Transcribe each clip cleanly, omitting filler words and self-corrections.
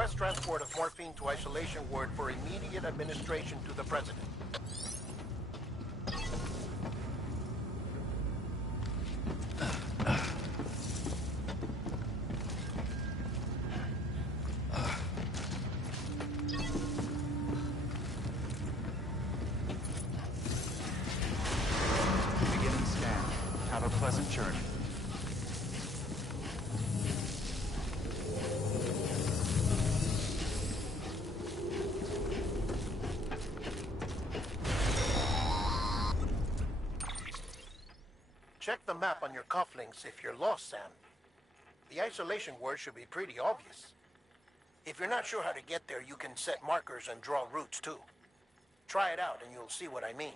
Request transport of morphine to isolation ward for immediate administration to the President. Beginning scan. Have a pleasant journey. Check the map on your cufflinks if you're lost, Sam. The isolation word should be pretty obvious. If you're not sure how to get there, you can set markers and draw routes too. Try it out and you'll see what I mean.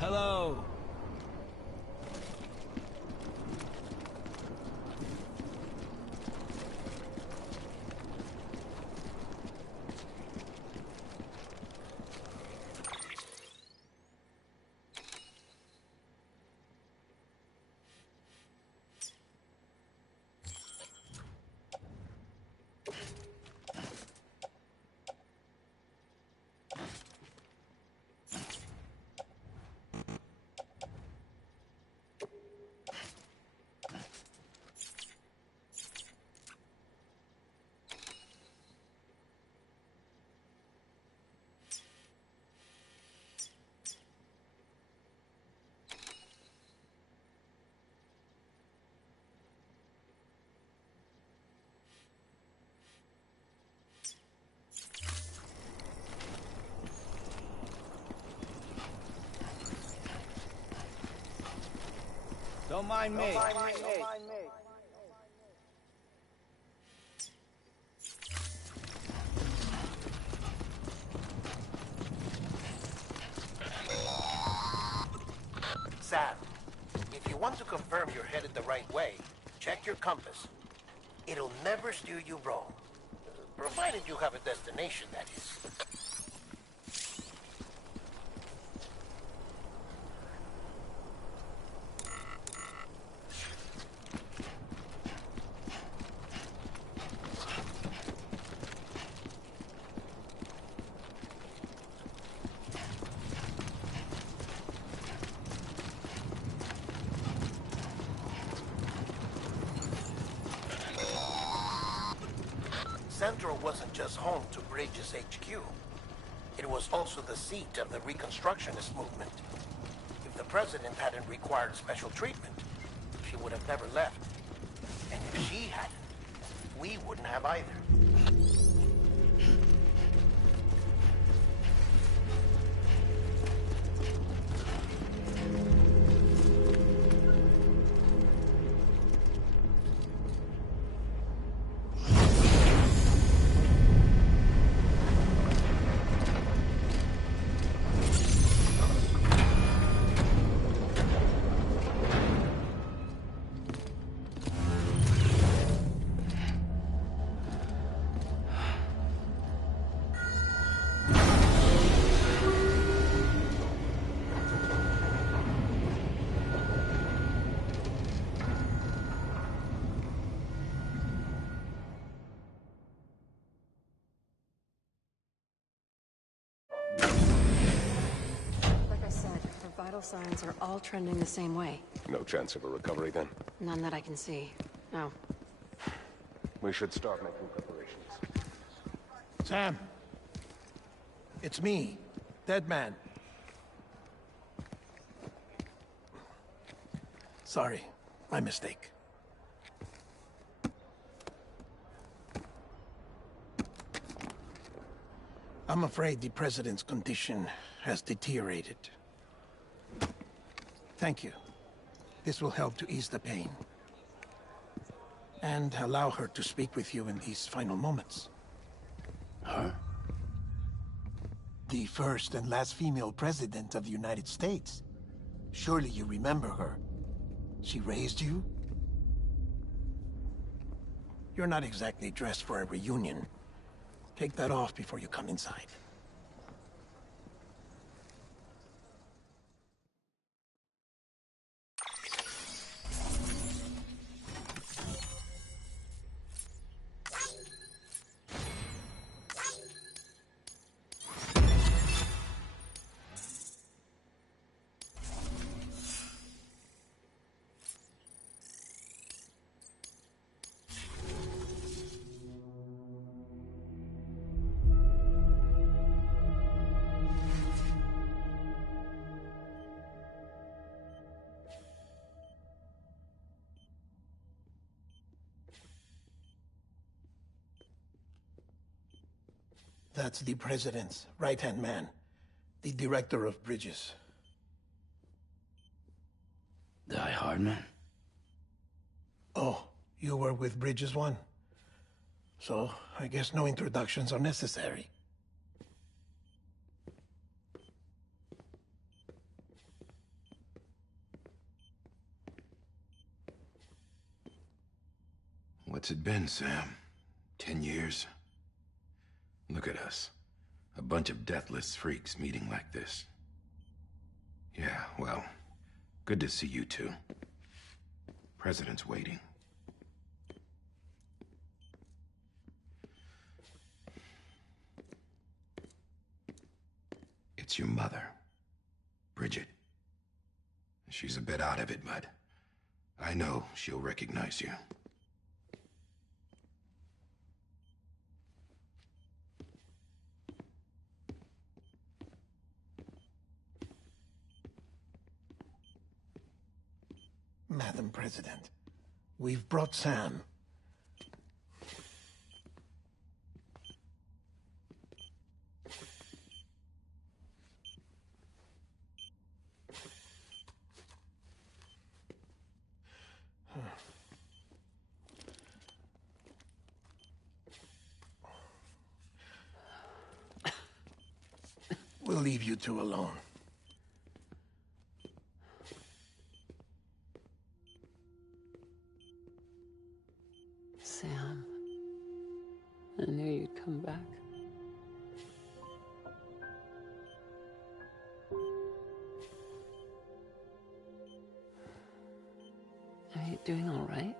Hello. Don't mind me. Sam, if you want to confirm you're headed the right way, check your compass. It'll never steer you wrong. Provided you have a destination, that is. Central wasn't just home to Bridges HQ. It was also the seat of the Reconstructionist movement. If the President hadn't required special treatment, she would have never left. And if she hadn't, we wouldn't have either. Vital signs are all trending the same way. No chance of a recovery then? None that I can see. No. We should start making preparations. Sam. It's me, Dead Man. Sorry, my mistake. I'm afraid the President's condition has deteriorated. Thank you. This will help to ease the pain. And allow her to speak with you in these final moments. Her? The first and last female president of the United States. Surely you remember her. She raised you? You're not exactly dressed for a reunion. Take that off before you come inside. That's the President's right-hand man, the Director of Bridges. Die Hardman? Oh, you were with Bridges 1? So, I guess no introductions are necessary. What's it been, Sam? 10 years? Look at us. A bunch of deathless freaks meeting like this. Yeah, well, good to see you two. President's waiting. It's your mother, Bridget. She's a bit out of it, but I know she'll recognize you. Madam President, we've brought Sam. We'll leave you two alone. Sam, I knew you'd come back. Are you doing all right?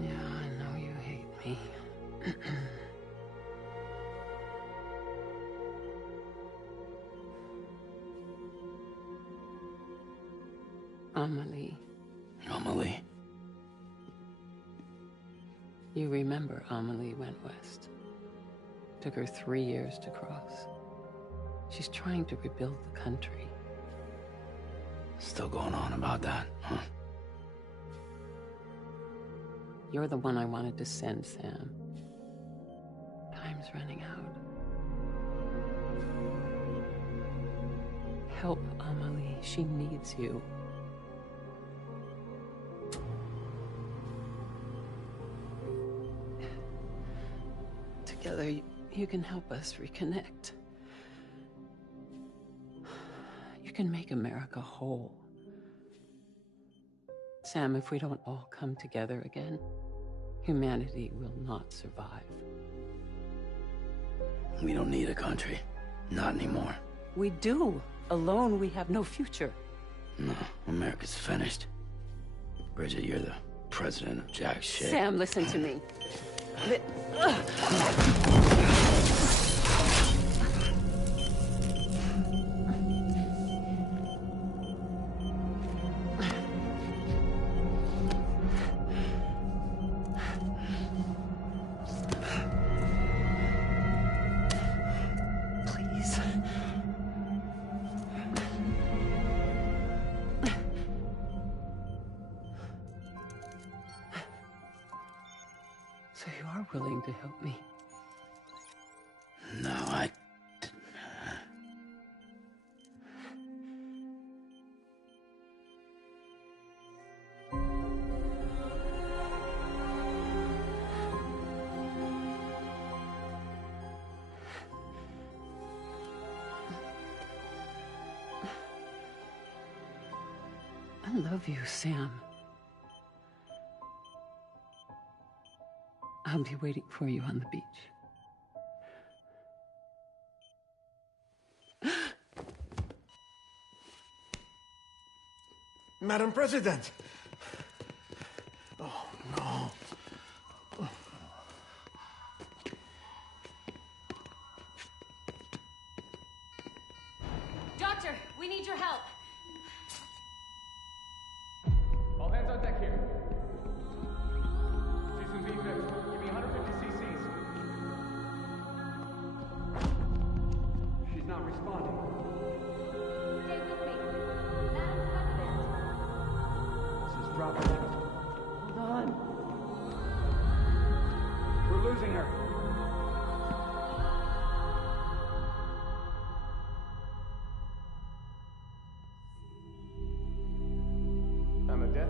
Yeah, I know you hate me. Amelie. Amelie? You remember Amelie went west. Took her 3 years to cross. She's trying to rebuild the country. Still going on about that, huh? You're the one I wanted to send, Sam. Time's running out. Help Amelie. She needs you. Together, you can help us reconnect. You can make America whole. Sam, if we don't all come together again, humanity will not survive. We don't need a country. Not anymore. We do. Alone, we have no future. No, America's finished. Bridget, you're the president of jack shit. Sam, listen to me. Please. So you are willing to help me? No, I love you, Sam. I'll be waiting for you on the beach. Madam President! Oh, no. Doctor, we need your help. All hands on deck here. Jason V. Give me 150 cc's. She's not responding. Stay with me. Madam President. This is dropping. Hold on. We're losing her. I'm a death.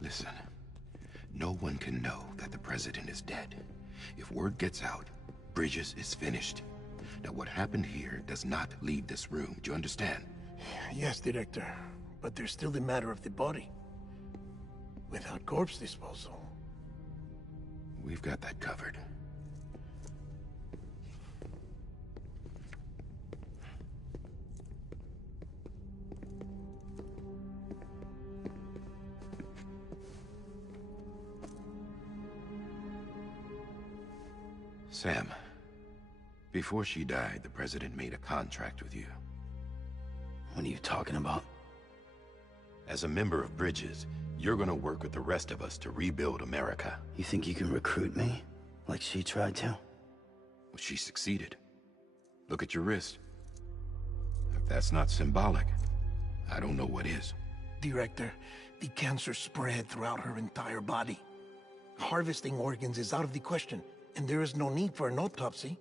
Listen, no one can know that the president is dead. If word gets out, Bridges is finished. Now, what happened here does not leave this room. Do you understand? Yes, Director. But there's still the matter of the body. Without corpse disposal. We've got that covered. Sam, before she died, the president made a contract with you. what are you talking about? As a member of Bridges, you're gonna work with the rest of us to rebuild America. You think you can recruit me? Like she tried to? Well, she succeeded. Look at your wrist. If that's not symbolic, I don't know what is. Director, the cancer spread throughout her entire body. Harvesting organs is out of the question, and there is no need for an autopsy.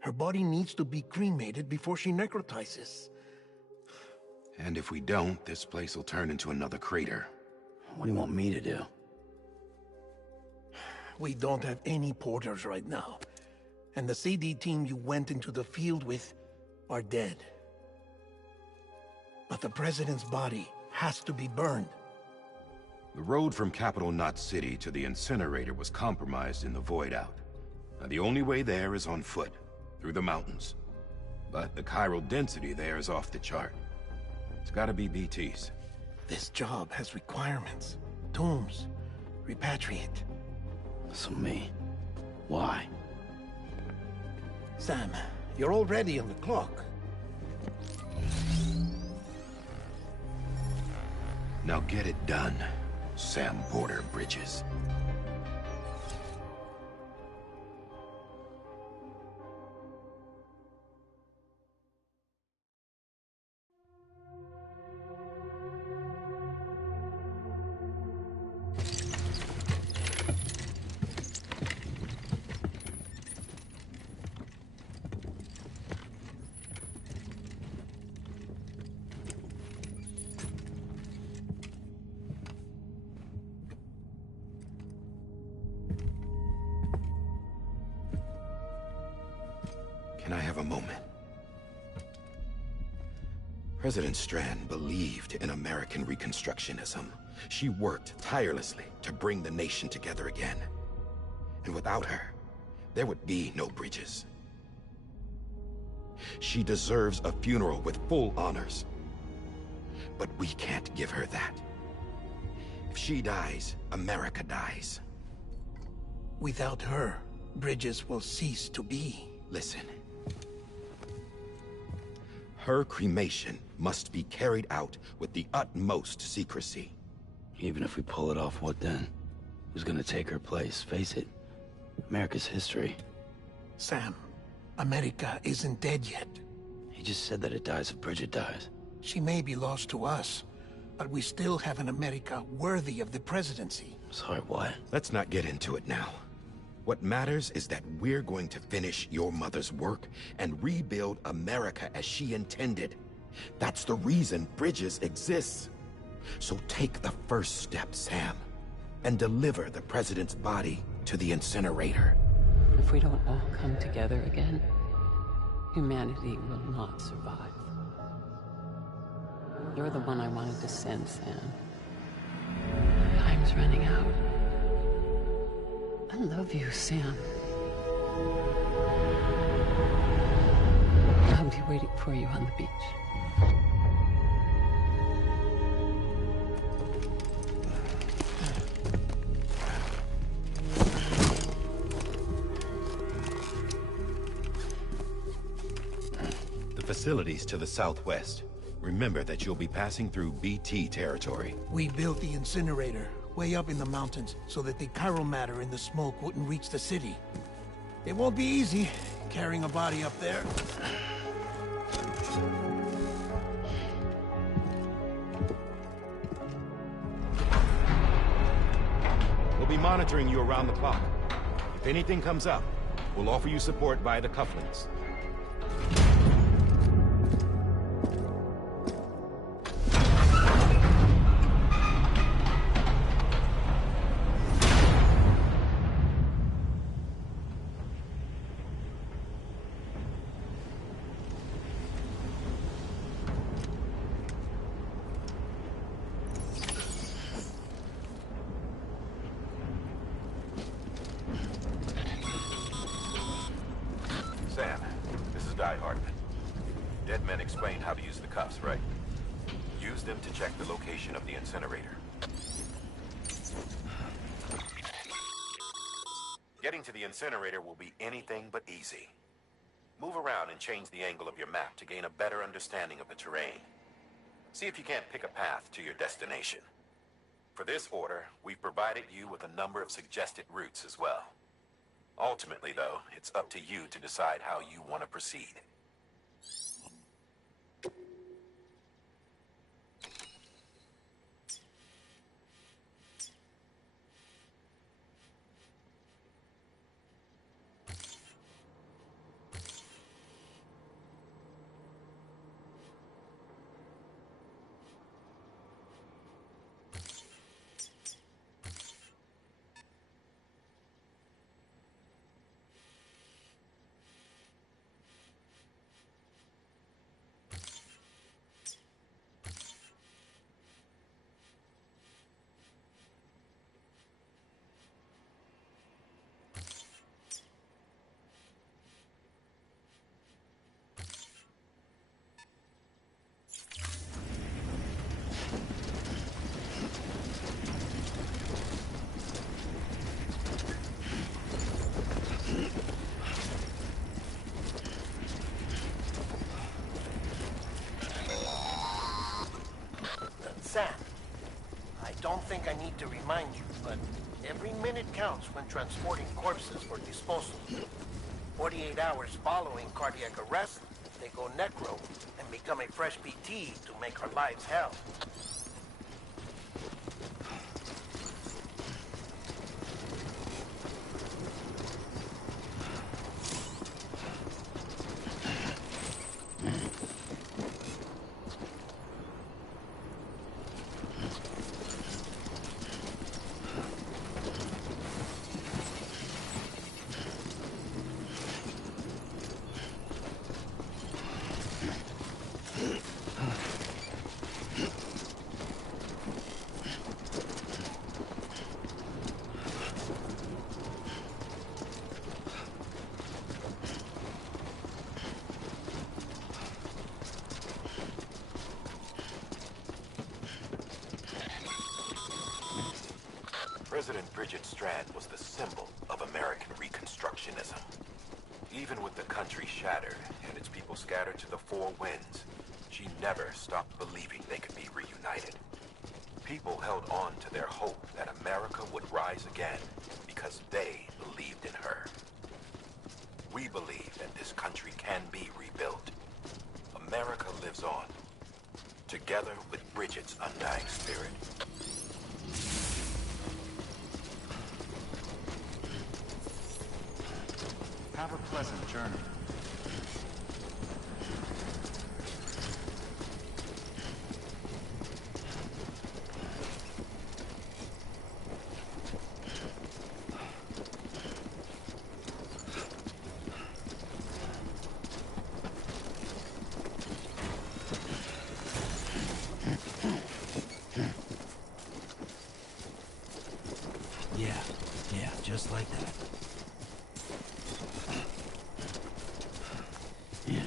Her body needs to be cremated before she necrotizes. And if we don't, this place will turn into another crater. What do you want me to do? We don't have any porters right now. And the CD team you went into the field with are dead. But the president's body has to be burned. The road from Capital Knot City to the incinerator was compromised in the void out. Now, the only way there is on foot, through the mountains. But the chiral density there is off the chart. It's gotta be BTs. This job has requirements. Tombs. Repatriate. So me. Why? Sam, you're already on the clock. Now get it done, Sam Porter Bridges. Can I have a moment? President Strand believed in American Reconstructionism. She worked tirelessly to bring the nation together again. And without her, there would be no bridges. She deserves a funeral with full honors. But we can't give her that. If she dies, America dies. Without her, bridges will cease to be. Listen. Her cremation must be carried out with the utmost secrecy. Even if we pull it off, what then? Who's gonna take her place? Face it, America's history. Sam, America isn't dead yet. He just said that it dies if Bridget dies. She may be lost to us, but we still have an America worthy of the presidency. Sorry, what? Let's not get into it now. What matters is that we're going to finish your mother's work and rebuild America as she intended. That's the reason Bridges exists. So take the first step, Sam, and deliver the president's body to the incinerator. If we don't all come together again, humanity will not survive. You're the one I wanted to send, Sam. Time's running out. I love you, Sam. I'll be waiting for you on the beach. The facilities to the southwest. Remember that you'll be passing through BT territory. We built the incinerator way up in the mountains so that the chiral matter in the smoke wouldn't reach the city. It won't be easy carrying a body up there. We'll be monitoring you around the clock. If anything comes up, we'll offer you support via the cufflinks. Sam, this is Die Hard. Dead men explained how to use the cuffs, right? Use them to check the location of the incinerator. Getting to the incinerator will be anything but easy. Move around and change the angle of your map to gain a better understanding of the terrain. See if you can't pick a path to your destination. For this order, we've provided you with a number of suggested routes as well. Ultimately, though, it's up to you to decide how you want to proceed. Sam, I don't think I need to remind you, but every minute counts when transporting corpses for disposal. 48 hours following cardiac arrest, they go necro and become a fresh PT to make our lives hell. President Bridget Strand was the symbol of American Reconstructionism. Even with the country shattered and its people scattered to the four winds, she never stopped believing they could be reunited. People held on to their hope that America would rise again because they believed in her. We believe that this country can be rebuilt. America lives on, together with Bridget's undying spirit. Have a pleasant journey. Yeah, just like that. Yeah.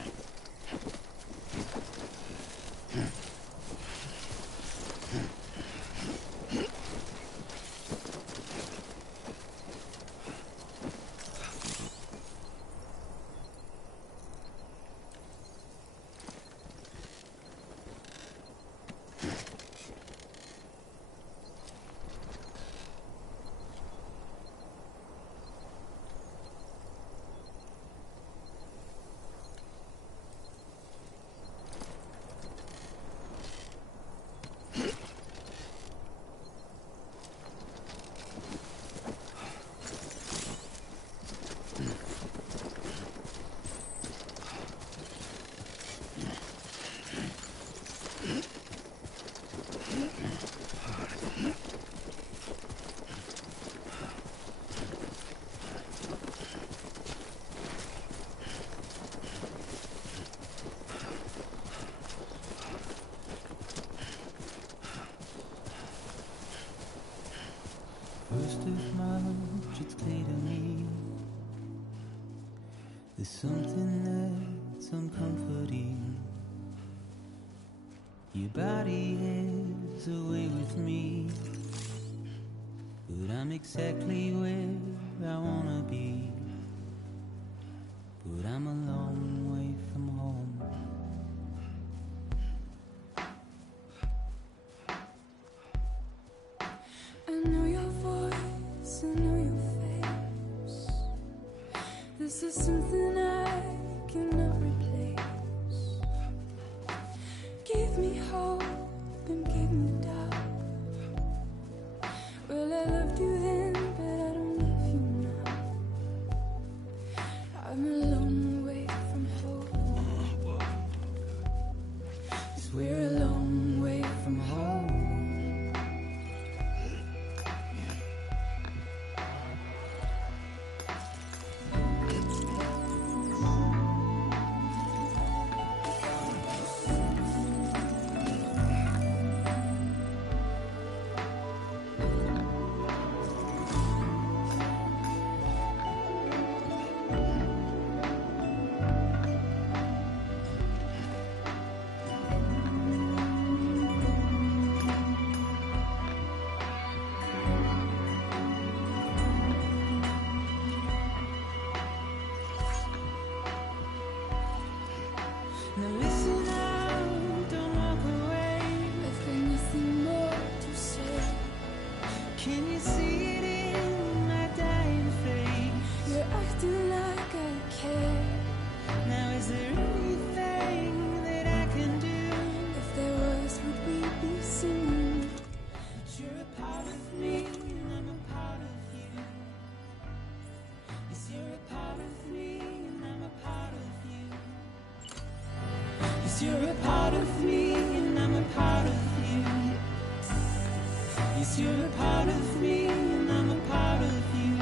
First of March, it's clear to me there's something that's uncomforting. Your body is away with me, but I'm exactly where I wanna be. But I'm a long way from home. I know your voice, I know your face. This is something I cannot replace. Give me hope and give me doubt. Well, I loved you then, but I don't love you now. I'm a long way from home. 'Cause we're a long way from home. Now listen out, don't walk away. I've got nothing more to say. Can you see it in my dying face? You're acting like I care. Now is there anything that I can do? If there was, would we be singing? You're a part of me and I'm a part of you. Yes, you're a part of me and I'm a part of you. Yes, you're a part of me and I'm a part of you. Yes, you're a part of me and I'm a part of you.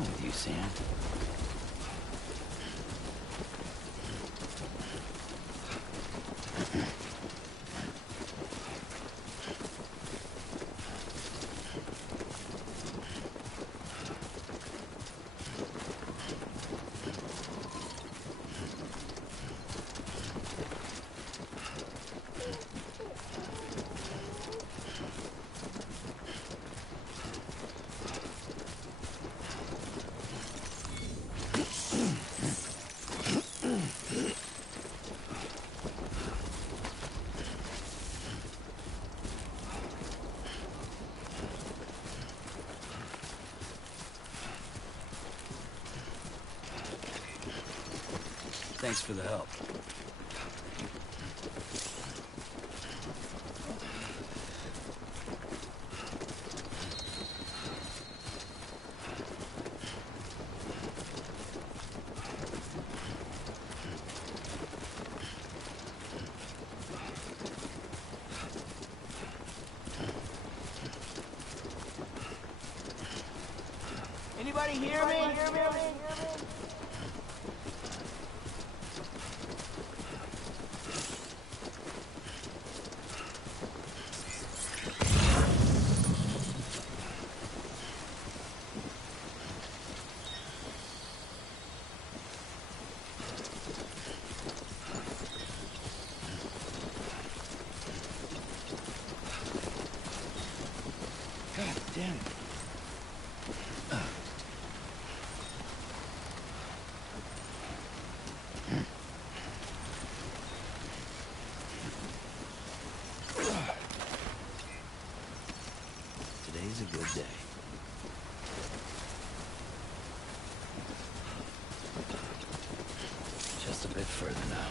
wrong with you, Sam? Thanks for the help. Anybody hear me? God damn it. Today's a good day. Just a bit further now.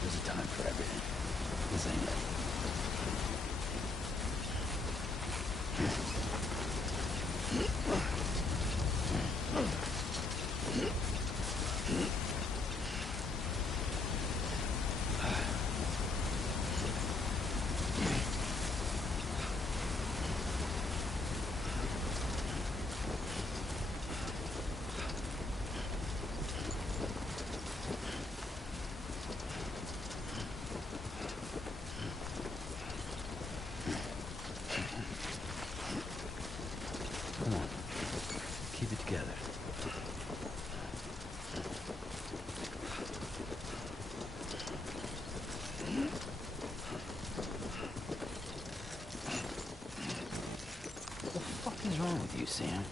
There's a time for everything. This ain't it. Come on. Keep it together. What the fuck is wrong with you, Sam?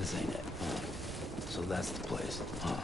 This ain't it. So that's the place, huh?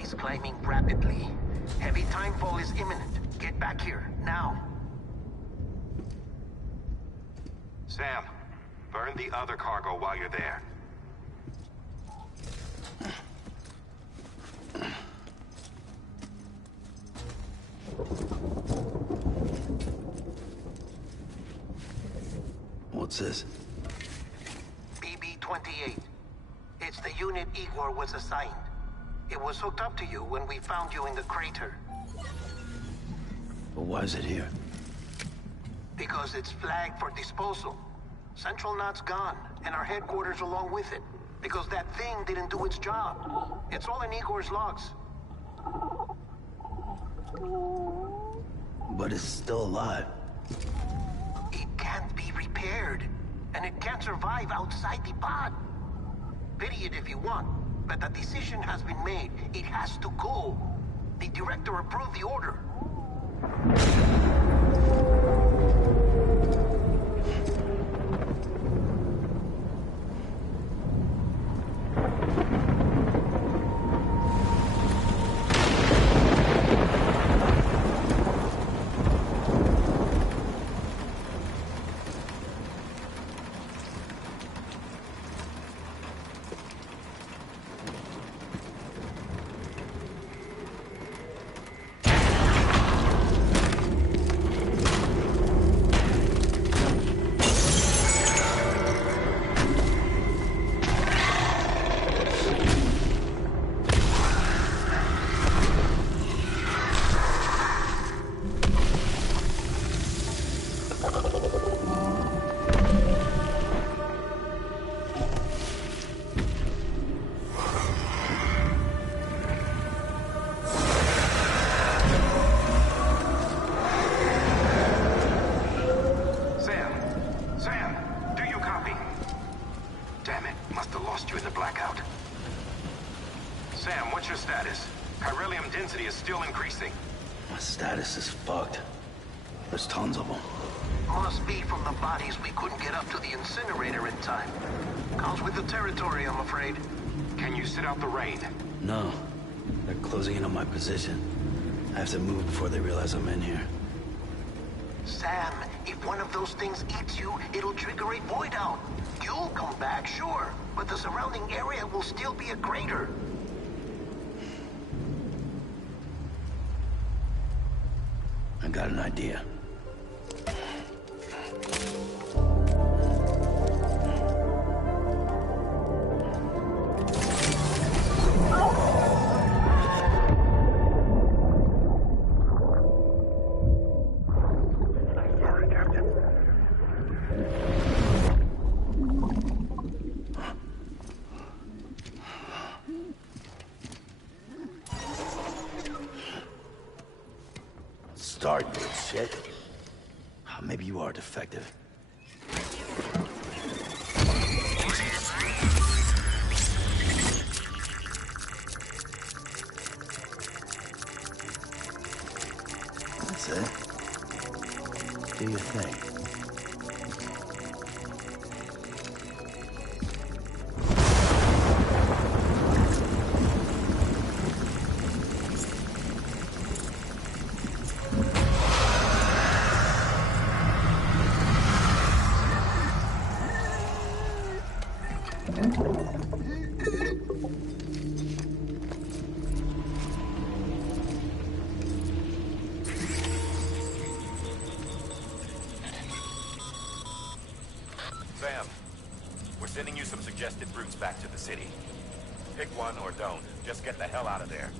Is climbing rapidly. Heavy timefall is imminent. Get back here, now. Sam, burn the other cargo while you're there. What's this? BB-28. It's the unit Igor was assigned. It was hooked up to you when we found you in the crater. But why is it here? Because it's flagged for disposal. Central Knot's gone, and our headquarters along with it. Because that thing didn't do its job. It's all in Igor's logs. But it's still alive. It can't be repaired, and it can't survive outside the pod. Pity it if you want. But the decision has been made. It has to go. The director approved the order. density is still increasing. My status is fucked. There's tons of them. Must be from the bodies we couldn't get up to the incinerator in time. Comes with the territory, I'm afraid. Can you sit out the rain? No. They're closing in on my position. I have to move before they realize I'm in here. Sam, if one of those things eats you, it'll trigger a void out. You'll come back, sure. but the surrounding area will still be a crater. I got an idea. Start, you shit. Maybe you are defective. That's it. Do your thing. Sam, we're sending you some suggested routes back to the city. Pick one or don't. Just get the hell out of there.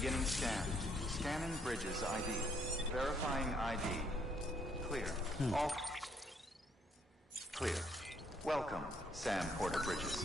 Beginning scan. Scanning bridges ID. Verifying ID. Clear. All clear. Welcome, Sam Porter Bridges.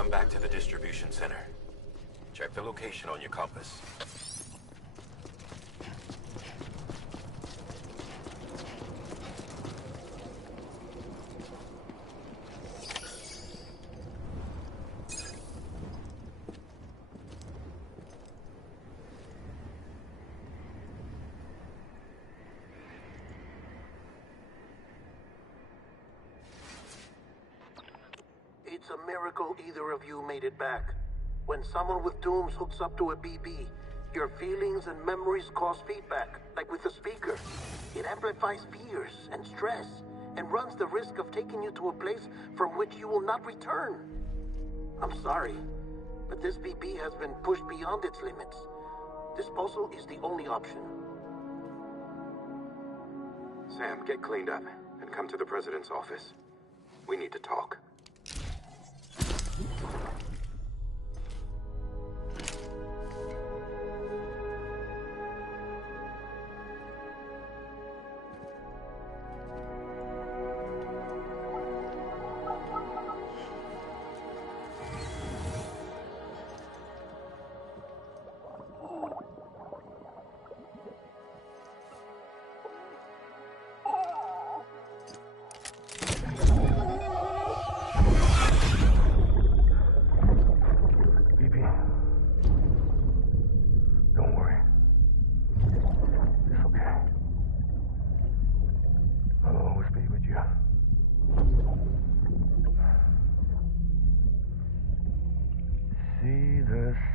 Come back to the distribution center. Check the location on your compass. It's a miracle either of you made it back. When someone with dooms hooks up to a BB, your feelings and memories cause feedback, like with the speaker. It amplifies fears and stress, and runs the risk of taking you to a place from which you will not return. I'm sorry, but this BB has been pushed beyond its limits. Disposal is the only option. Sam, get cleaned up and come to the President's office. We need to talk.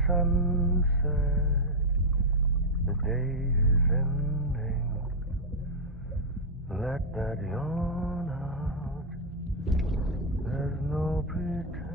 Sunset, the day is ending. Let that yawn out. There's no pretending.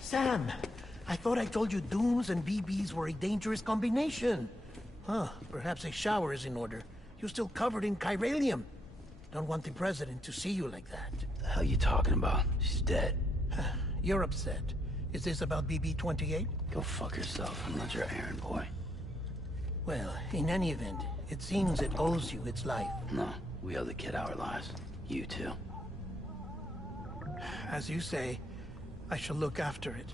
Sam, I thought I told you dooms and BBs were a dangerous combination. Huh, perhaps a shower is in order. You're still covered in chiralium. Don't want the President to see you like that. The hell you talking about? She's dead. You're upset. Is this about BB-28? Go fuck yourself. I'm not your errand boy. Well, in any event, it seems it owes you its life. No, we owe the kid our lives. You too. As you say, I shall look after it.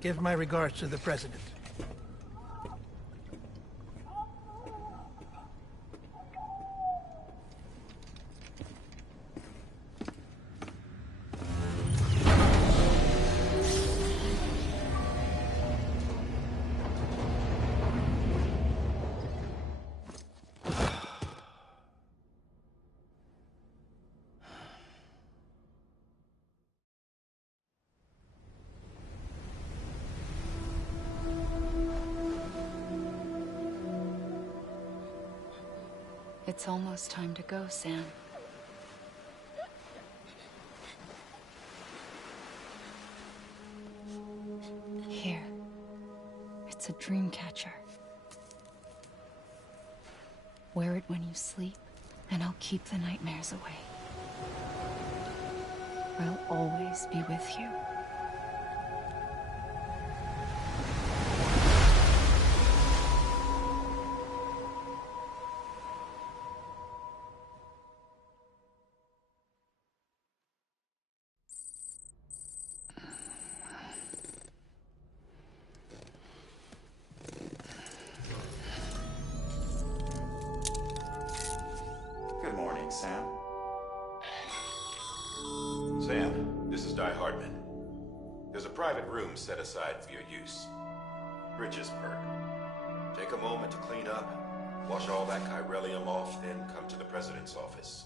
Give my regards to the President. It's almost time to go, Sam. Here. It's a dream catcher. Wear it when you sleep, and I'll keep the nightmares away. I'll always be with you. morning, Sam. Sam, this is Di Hardman. There's a private room set aside for your use. Bridges perk. Take a moment to clean up, wash all that chiralium off, then come to the President's office.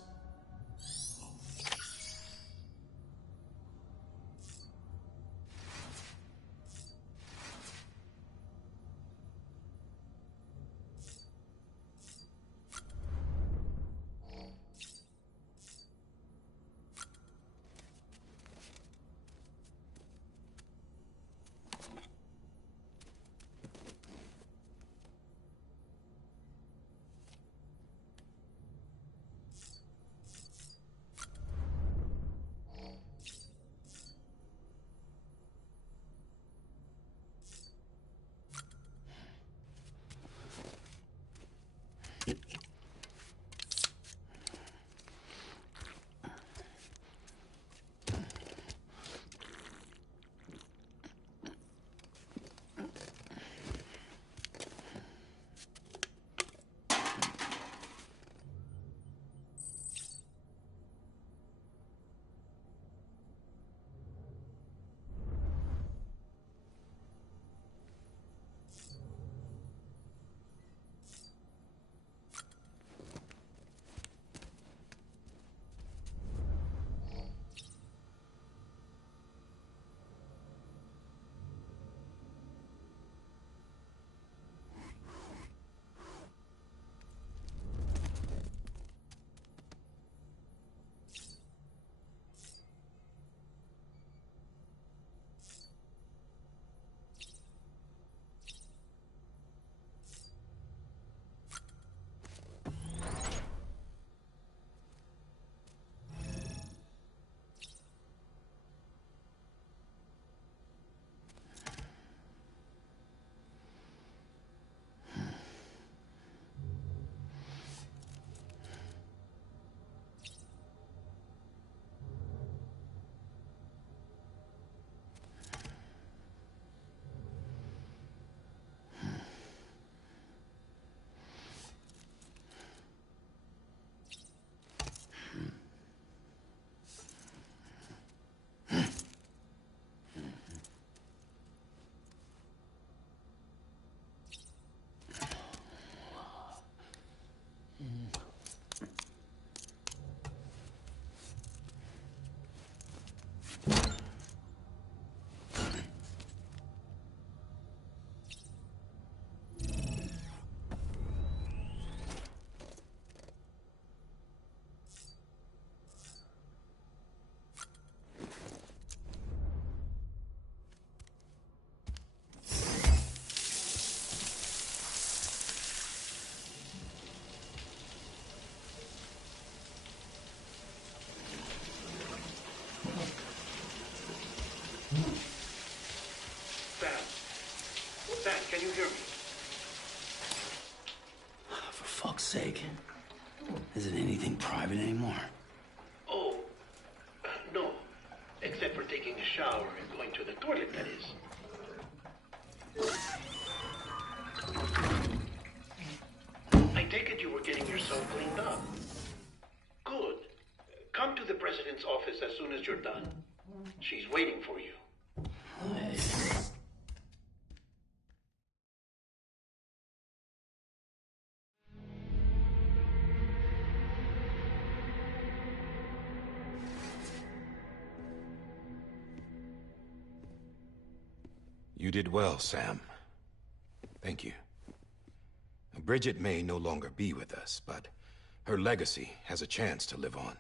Sam, can you hear me? For fuck's sake. Isn't anything private anymore? Oh, no. Except for taking a shower and going to the toilet, that is. I take it you were getting yourself cleaned up. Good. Come to the President's office as soon as you're done. She's waiting for you. You did well, Sam. Thank you. Bridget may no longer be with us, but her legacy has a chance to live on.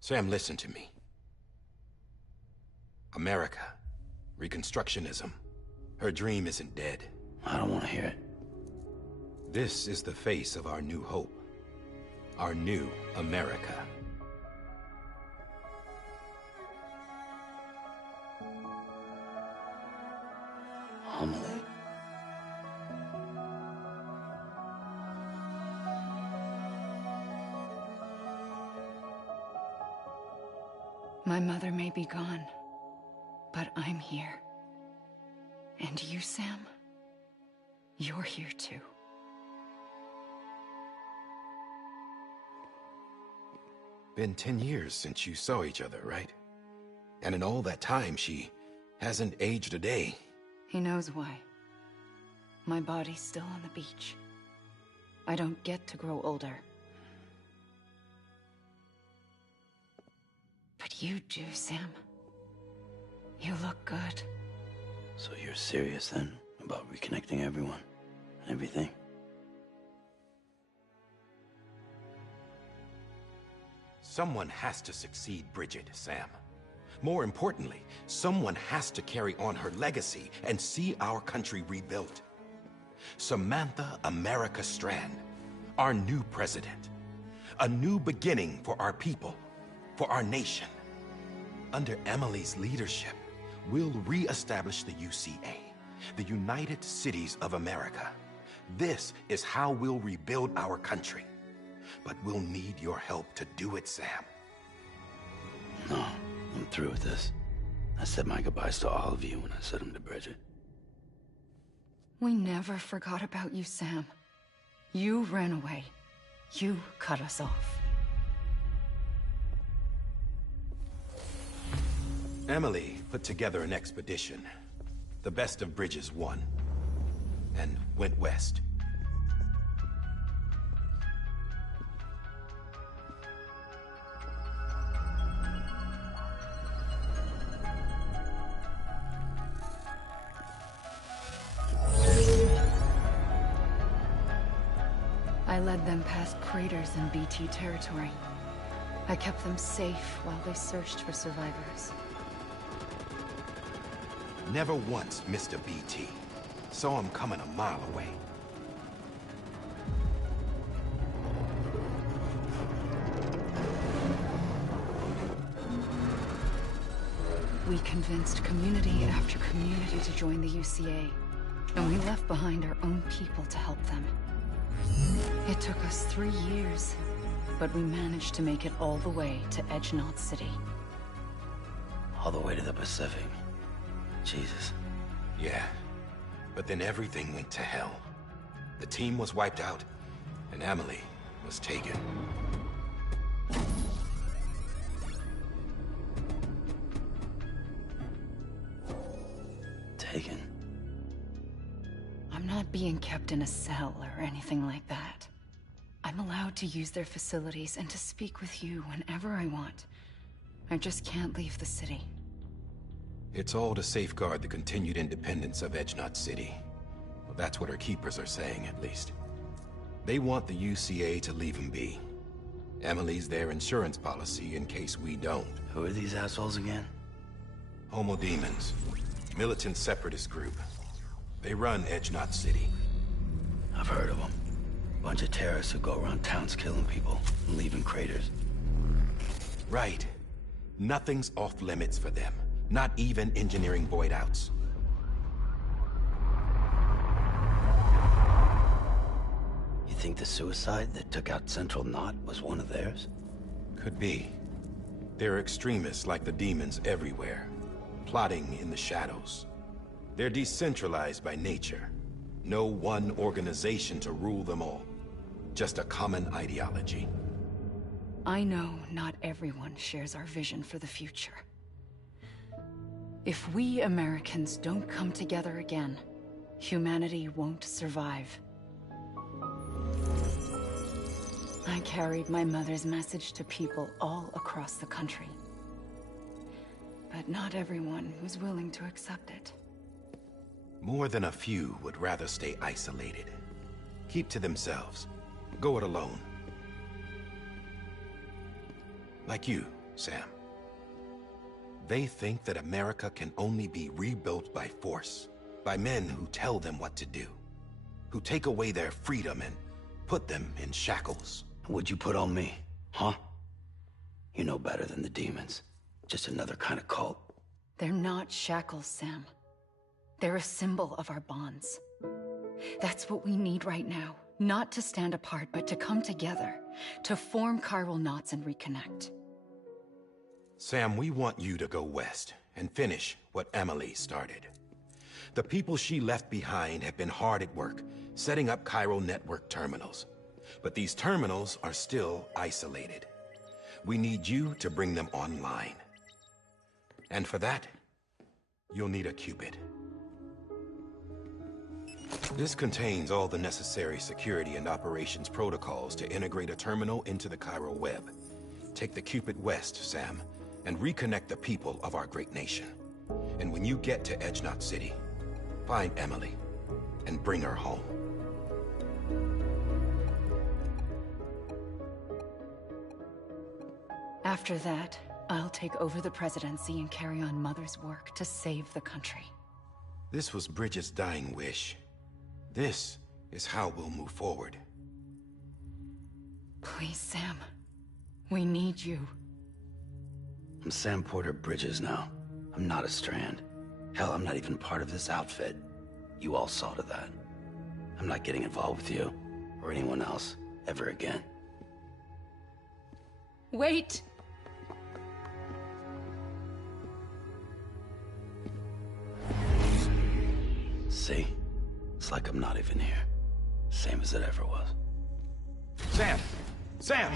Sam, listen to me. America, Reconstructionism, her dream isn't dead. I don't want to hear it. This is the face of our new hope. Our new America. Amelie. My mother may be gone, but I'm here. And you, Sam, you're here too. Been 10 years since you saw each other, right? And in all that time, she hasn't aged a day. He knows why. My body's still on the beach. I don't get to grow older. But you do, Sam. You look good. So you're serious then about reconnecting everyone and everything? Someone has to succeed Bridget, Sam. More importantly, someone has to carry on her legacy and see our country rebuilt. Samantha America Strand, our new president. A new beginning for our people, for our nation. Under Emily's leadership, we'll re-establish the UCA, the United Cities of America. This is how we'll rebuild our country. But we'll need your help to do it, Sam. No, I'm through with this. I said my goodbyes to all of you when I said them to Bridget. We never forgot about you, Sam. You ran away. You cut us off. Emily put together an expedition. The best of Bridges won. And went west. I led them past craters in BT territory. I kept them safe while they searched for survivors. Never once missed a BT. Saw him coming a mile away. We convinced community after community to join the UCA, and we left behind our own people to help them. It took us 3 years, but we managed to make it all the way to Edge-Knot City. All the way to the Pacific. Jesus. Yeah, but then everything went to hell. The team was wiped out, and Emily was taken. Taken? I'm not being kept in a cell or anything like that. I'm allowed to use their facilities and to speak with you whenever I want. I just can't leave the city. It's all to safeguard the continued independence of Edge-Knot City. Well, that's what her keepers are saying, at least. They want the UCA to leave them be. Emily's their insurance policy in case we don't. Who are these assholes again? Homo Demons. Militant separatist group. They run Edge-Knot City. I've heard of them. Bunch of terrorists who go around towns killing people and leaving craters. Right. Nothing's off limits for them. Not even engineering void outs. You think the suicide that took out Central Knot was one of theirs? Could be. There are extremists like the demons everywhere, plotting in the shadows. They're decentralized by nature. No one organization to rule them all. Just a common ideology. I know not everyone shares our vision for the future. If we Americans don't come together again, humanity won't survive. I carried my mother's message to people all across the country. But not everyone was willing to accept it. More than a few would rather stay isolated. Keep to themselves. Go it alone. Like you, Sam. They think that America can only be rebuilt by force, by men who tell them what to do, who take away their freedom and put them in shackles. What'd you put on me, huh? You know better than the demons. Just another kind of cult. They're not shackles, Sam. They're a symbol of our bonds. That's what we need right now. Not to stand apart, but to come together, to form chiral knots and reconnect. Sam, we want you to go west and finish what Emily started. The people she left behind have been hard at work, setting up chiral network terminals. But these terminals are still isolated. We need you to bring them online. And for that, you'll need a Cupid. This contains all the necessary security and operations protocols to integrate a terminal into the Chiral web. Take the Cupid west, Sam, and reconnect the people of our great nation. And when you get to Edgenot City, find Emily and bring her home. After that, I'll take over the presidency and carry on Mother's work to save the country. This was Bridget's dying wish. This is how we'll move forward. Please, Sam. We need you. I'm Sam Porter Bridges now. I'm not a Strand. Hell, I'm not even part of this outfit. You all saw to that. I'm not getting involved with you, or anyone else, ever again. Wait! See? It's like I'm not even here. Same as it ever was. Sam! Sam!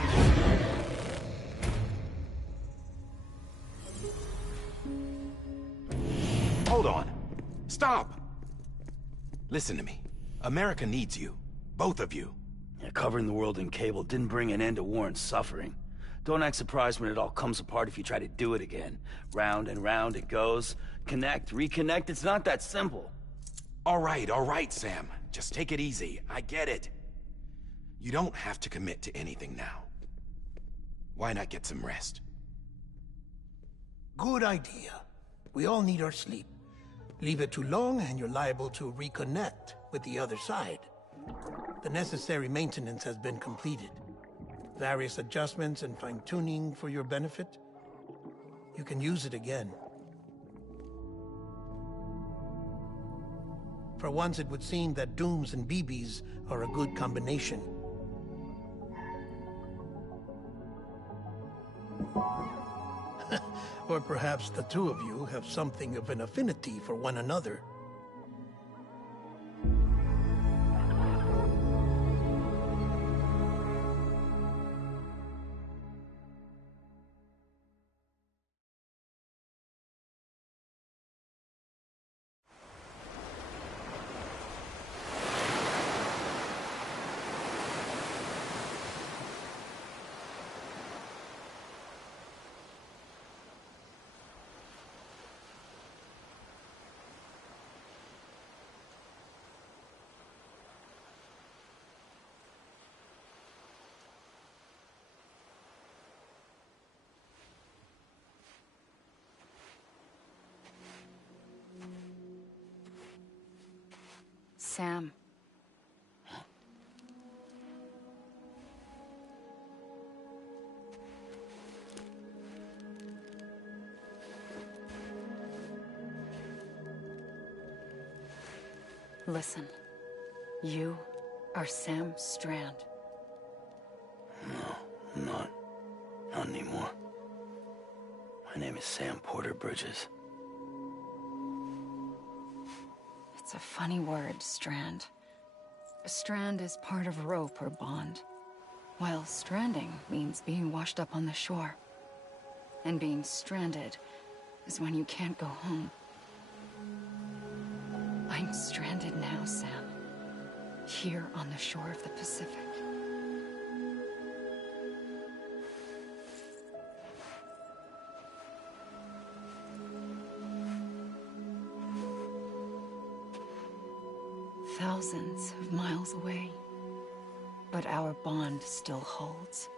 Hold on. Stop! Listen to me. America needs you. Both of you. Yeah, covering the world in cable didn't bring an end to war and suffering. Don't act surprised when it all comes apart if you try to do it again. Round and round it goes. Connect, reconnect, it's not that simple. All right, Sam. Just take it easy. I get it. You don't have to commit to anything now. Why not get some rest? Good idea. We all need our sleep. Leave it too long and you're liable to reconnect with the other side. The necessary maintenance has been completed. Various adjustments and fine-tuning for your benefit. You can use it again. For once, it would seem that Dooms and BBs are a good combination. Or perhaps the two of you have something of an affinity for one another. Sam. Listen. You are Sam Strand. No, I'm not. Not anymore. My name is Sam Porter Bridges. It's a funny word, Strand. A strand is part of rope or bond, while stranding means being washed up on the shore. And being stranded is when you can't go home. I'm stranded now, Sam. Here on the shore of the Pacific. Thousands of miles away, but our bond still holds.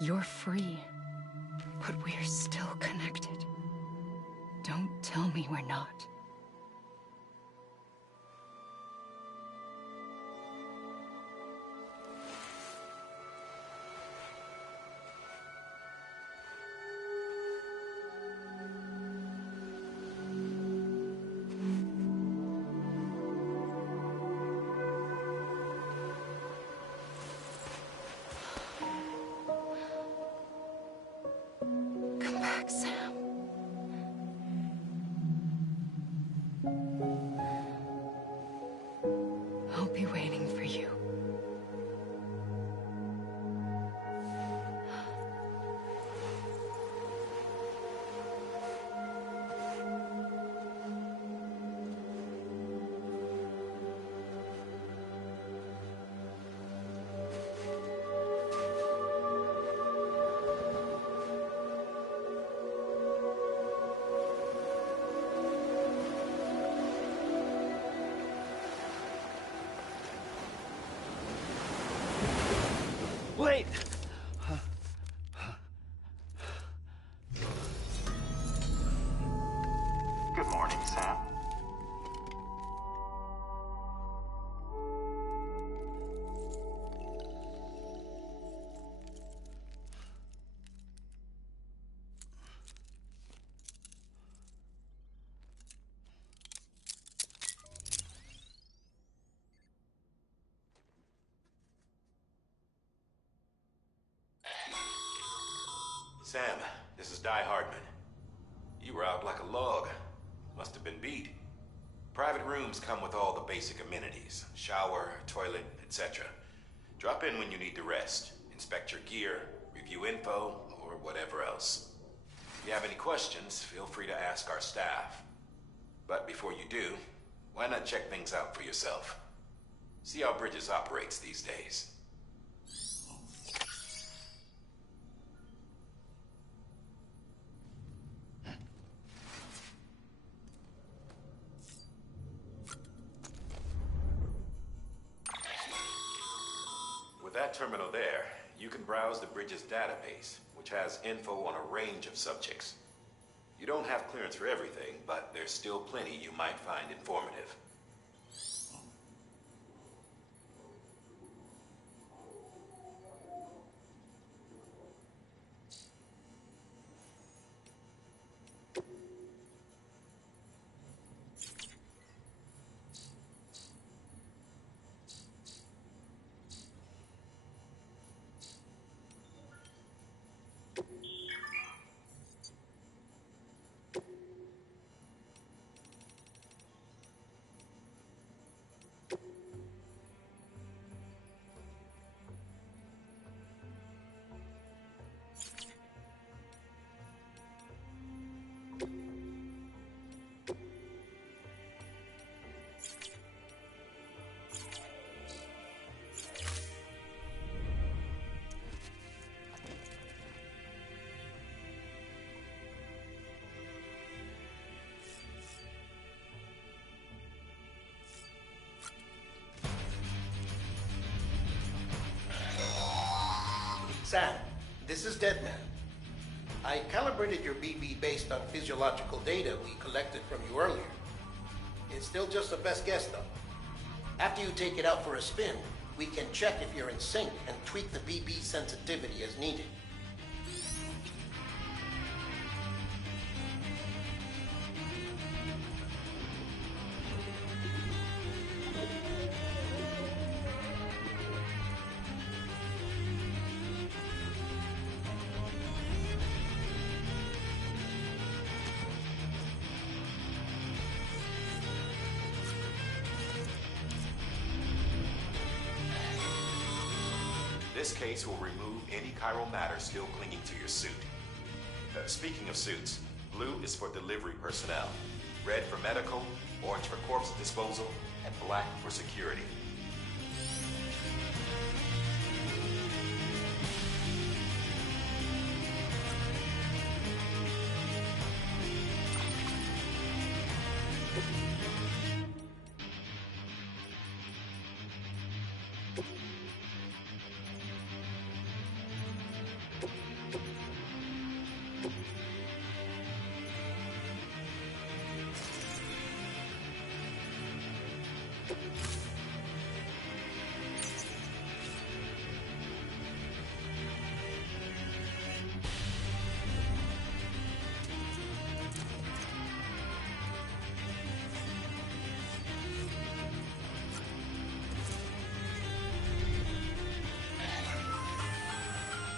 You're free, but we're still connected. Don't tell me we're not. night. Good morning, Sam. Sam, this is Di Hardman. You were out like a log. Must have been beat. Private rooms come with all the basic amenities. Shower, toilet, etc. Drop in when you need to rest. Inspect your gear, review info, or whatever else. If you have any questions, feel free to ask our staff. But before you do, why not check things out for yourself? See how Bridges operates these days. With that terminal there, you can browse the Bridges database, which has info on a range of subjects. You don't have clearance for everything, but there's still plenty you might find informative. Sam, this is Deadman. I calibrated your BB based on physiological data we collected from you earlier. It's still just a best guess, though. After you take it out for a spin, we can check if you're in sync and tweak the BB sensitivity as needed. This case will remove any chiral matter still clinging to your suit. Speaking of suits, blue is for delivery personnel, red for medical, orange for corpse disposal, and black for security.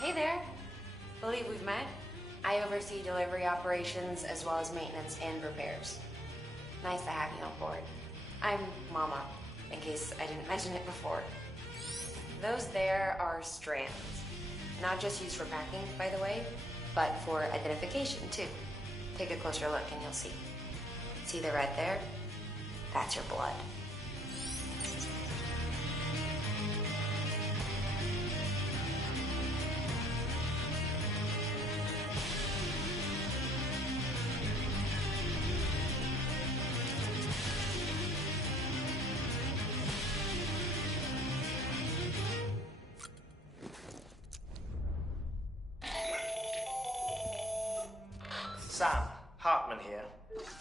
Hey there. Believe we've met. I oversee delivery operations as well as maintenance and repairs. Nice to have you on board. I'm Mama, in case I didn't mention it before. Those there are strands. Not just used for packing, by the way, but for identification too. Take a closer look and you'll see. See the red there? That's your blood.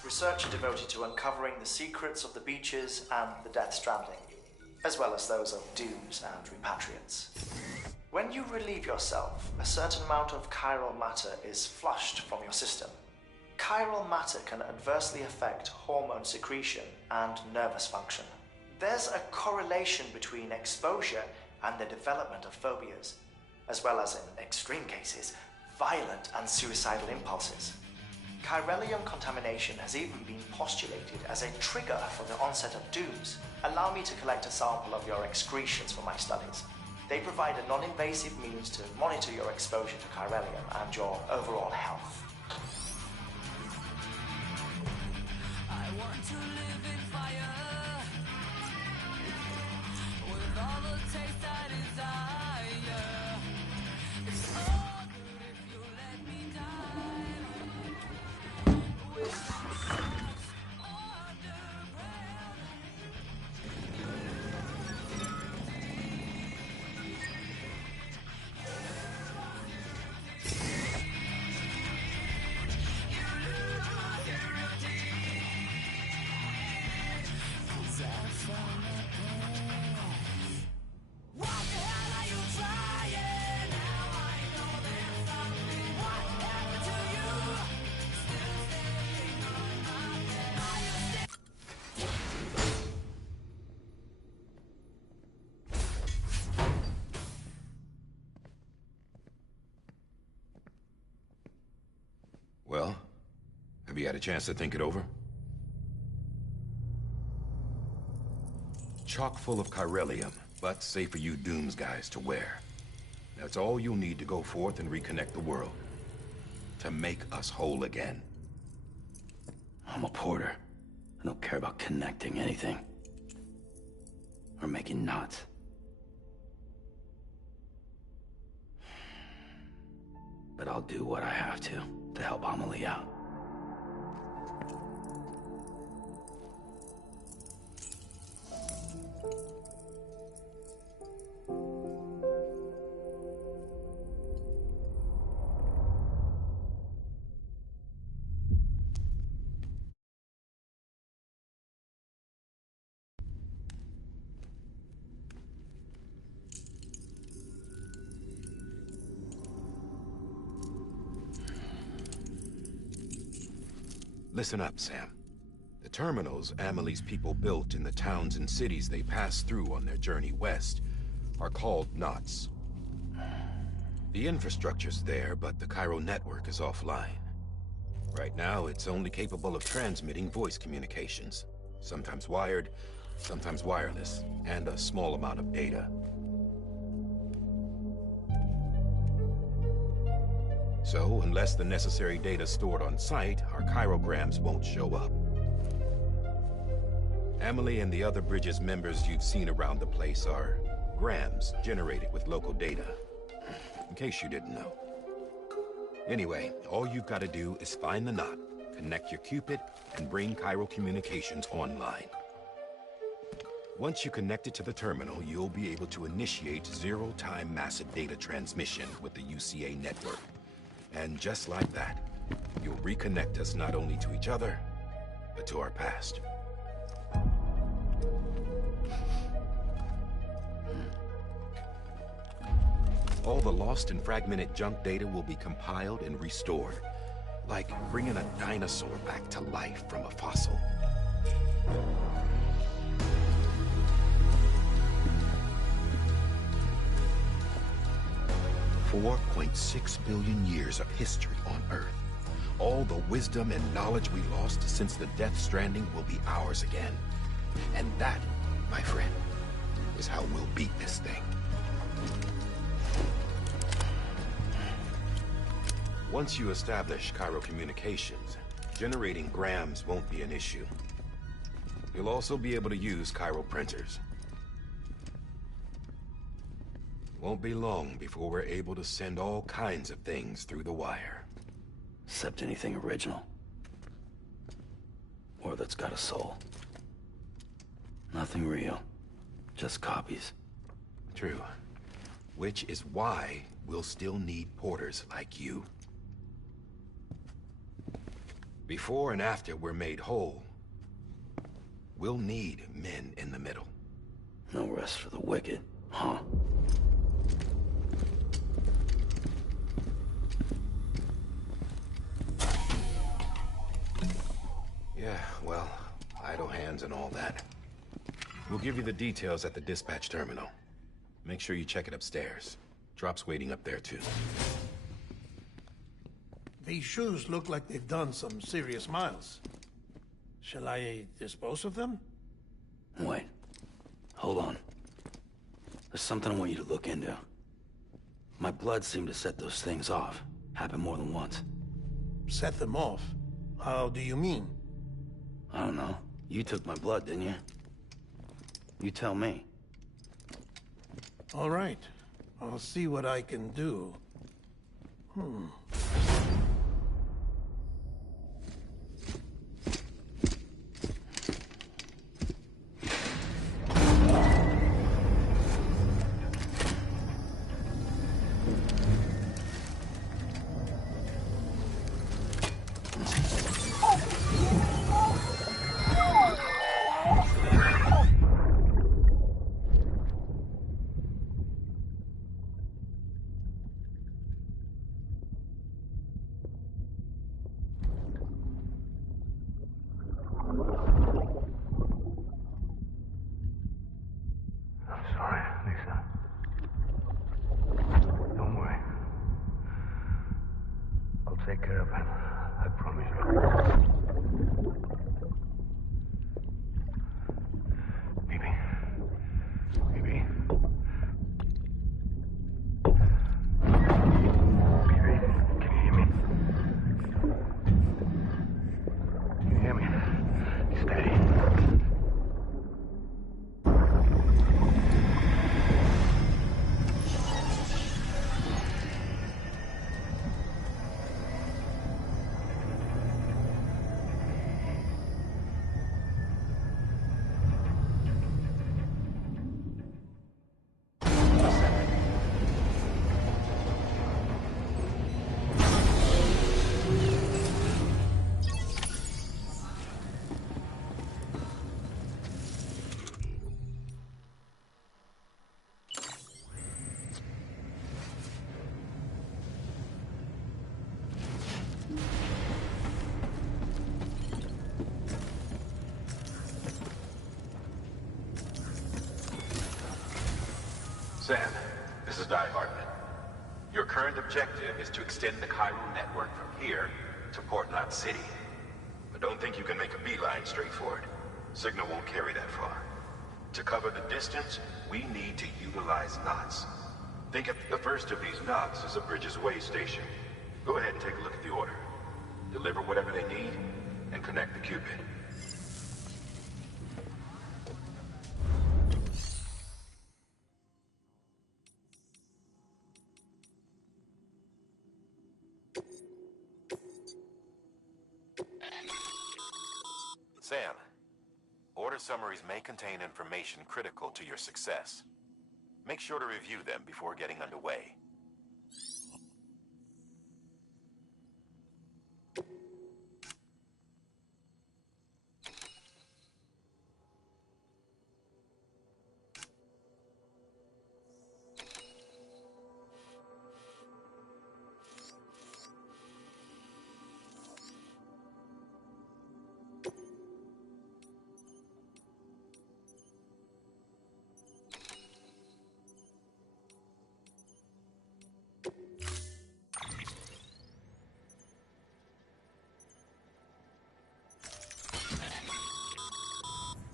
Research devoted to uncovering the secrets of the beaches and the Death Stranding, as well as those of dooms and repatriates. When you relieve yourself, a certain amount of chiral matter is flushed from your system. Chiral matter can adversely affect hormone secretion and nervous function. There's a correlation between exposure and the development of phobias, as well as, in extreme cases, violent and suicidal impulses. Chiralium contamination has even been postulated as a trigger for the onset of dooms. Allow me to collect a sample of your excretions for my studies. They provide a non-invasive means to monitor your exposure to chiralium and your overall health. I want to live in fire with all the taste I desire. It's all good if you let me die with some sauce underground. Well, have you had a chance to think it over? Chock full of chiralium, but safe for you Dooms guys to wear. That's all you'll need to go forth and reconnect the world. To make us whole again. I'm a porter. I don't care about connecting anything. Or making knots. But I'll do what I have to help Amelie out. Listen up, Sam. The terminals Amelie's people built in the towns and cities they passed through on their journey west are called knots. The infrastructure's there, but the Cairo network is offline. Right now, it's only capable of transmitting voice communications. Sometimes wired, sometimes wireless, and a small amount of data. So, unless the necessary data's stored on site, our chirograms won't show up. Amelie and the other Bridges members you've seen around the place are grams generated with local data. In case you didn't know. Anyway, all you've got to do is find the knot, connect your Cupid, and bring Cairo communications online. Once you connect it to the terminal, you'll be able to initiate zero-time massive data transmission with the UCA network. And just like that, you'll reconnect us not only to each other, but to our past. All the lost and fragmented junk data will be compiled and restored, like bringing a dinosaur back to life from a fossil. 4.6 billion years of history on Earth. All the wisdom and knowledge we lost since the Death Stranding will be ours again. And that, my friend, is how we'll beat this thing. Once you establish Cairo communications, generating grams won't be an issue. You'll also be able to use Cairo printers. Won't be long before we're able to send all kinds of things through the wire. Except anything original. Or that's got a soul. Nothing real. Just copies. True. Which is why we'll still need porters like you. Before and after we're made whole, we'll need men in the middle. No rest for the wicked, huh? Yeah, well, idle hands and all that. We'll give you the details at the dispatch terminal. Make sure you check it upstairs. Drop's waiting up there, too. These shoes look like they've done some serious miles. Shall I dispose of them? Wait. Hold on. There's something I want you to look into. My blood seemed to set those things off. Happened more than once. Set them off? How do you mean? I don't know. You took my blood, didn't you? You tell me. All right. I'll see what I can do. I'm sorry, Lisa. Don't worry. I'll take care of him. I promise you. Baby. Baby. Baby, can you hear me? Can you hear me? Steady. Sam, this is Di Hartman. Your current objective is to extend the Cairo network from here to Port Knot City. But don't think you can make a beeline straight for it. Signal won't carry that far. To cover the distance, we need to utilize knots. Think of the first of these knots as a Bridges Way station. Go ahead and take a look at the order. Deliver whatever they need, and connect the Cupid. Sam, order summaries may contain information critical to your success. Make sure to review them before getting underway.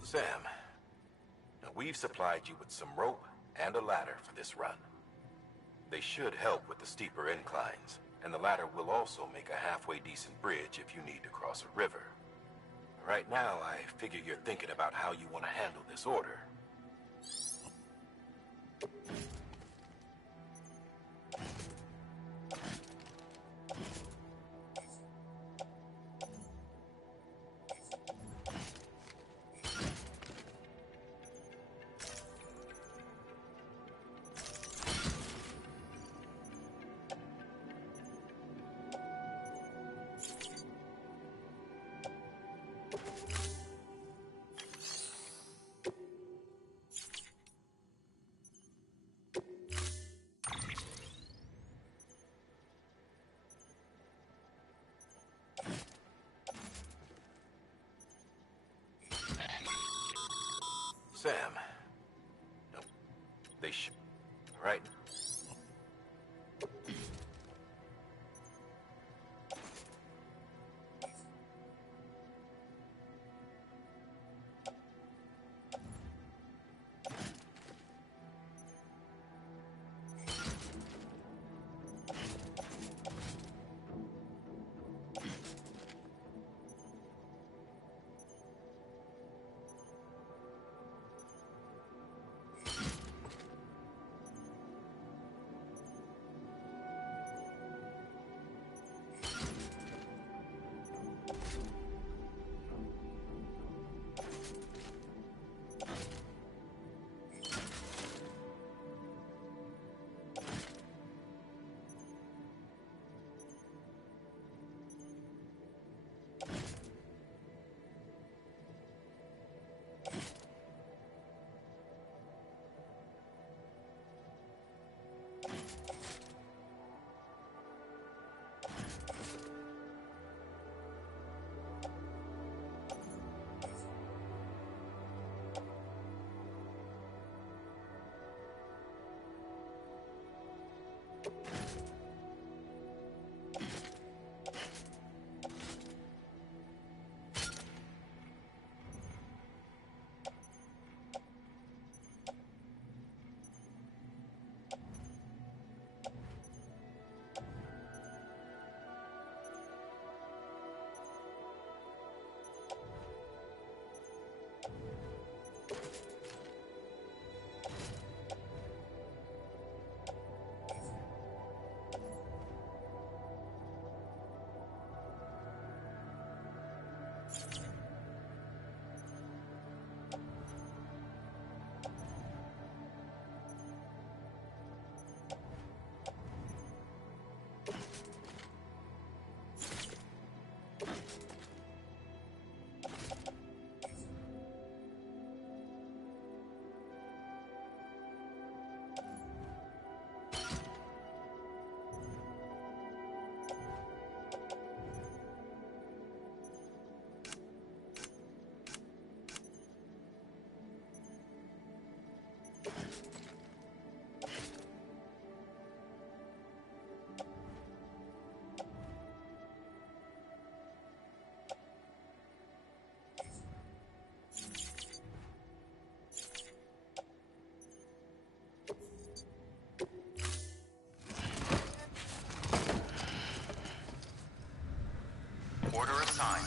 Sam, now we've supplied you with some rope and a ladder for this run. They should help with the steeper inclines, and the ladder will also make a halfway decent bridge if you need to cross a river. Right now, I figure you're thinking about how you want to handle this order. right? Order assigned.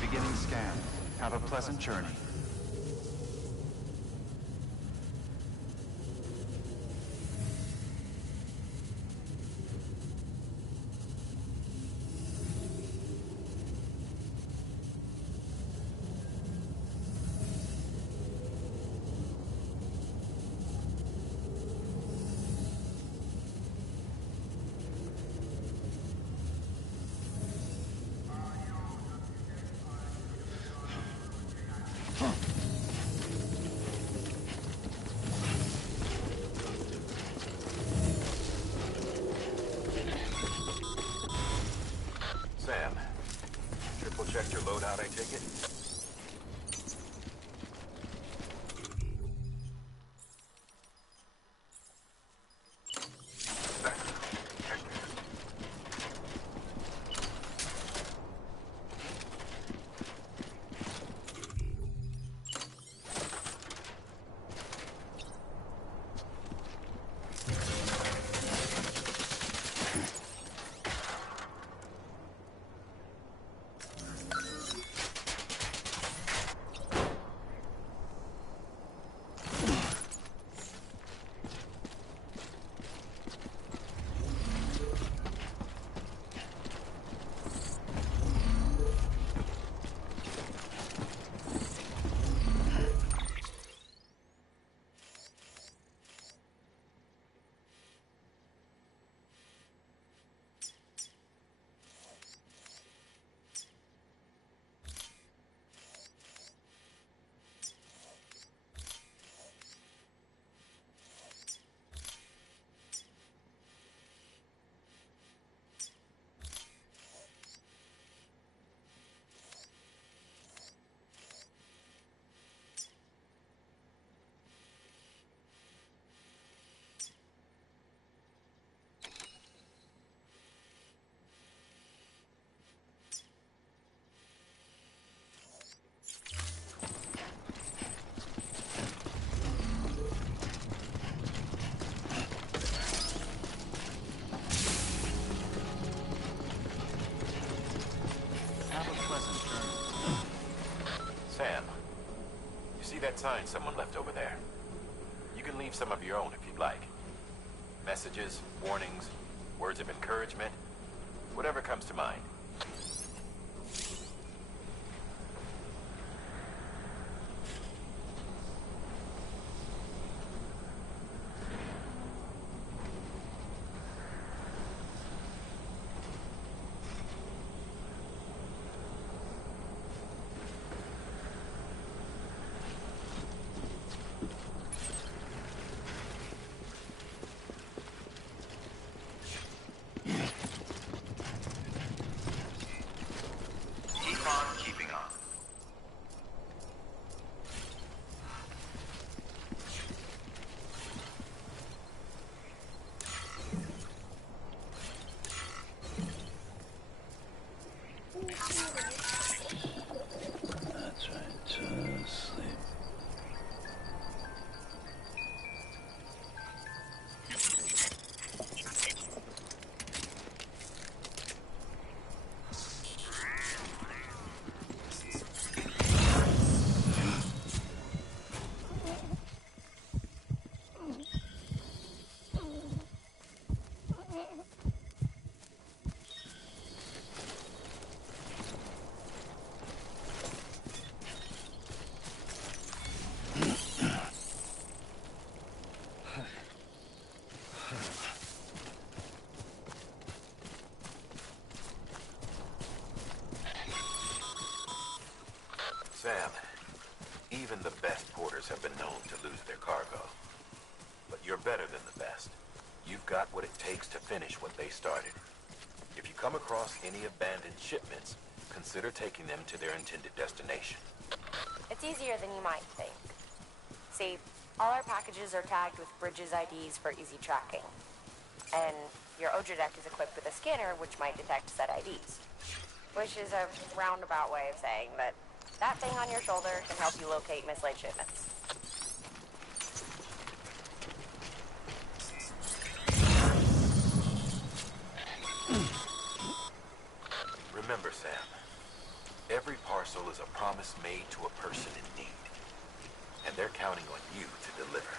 Beginning scan. Have a pleasant journey. Sam, triple checked your loadout, I take it? Sam, you see that sign someone left over there? You can leave some of your own if you'd like. Messages, warnings, words of encouragement, whatever comes to mind. Keep on keeping on. That's right, just sleep. Sam, even the best porters have been known to lose their cargo. But you're better than the best. You've got what it takes to finish what they started. If you come across any abandoned shipments, consider taking them to their intended destination. It's easier than you might think. See, all our packages are tagged with Bridges IDs for easy tracking. And your Odra deck is equipped with a scanner which might detect said IDs. Which is a roundabout way of saying that that thing on your shoulder can help you locate mislaid shipments. Remember, Sam, every parcel is a promise made to a person in need. And they're counting on you to deliver.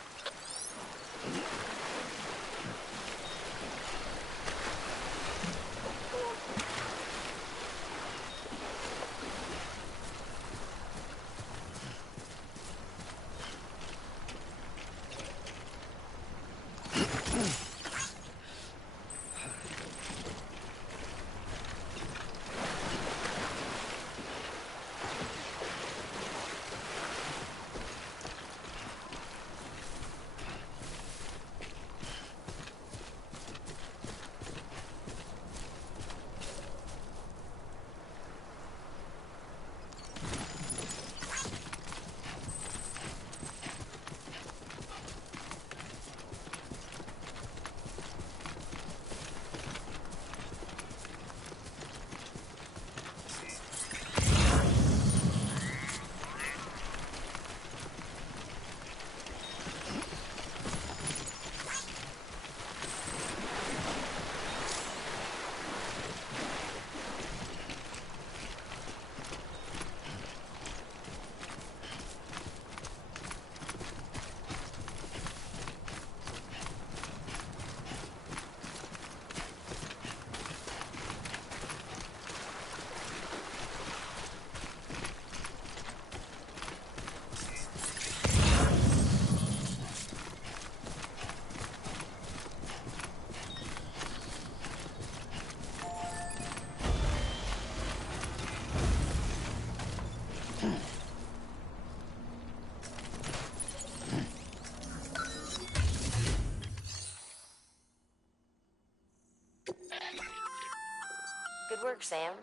Good work, Sam.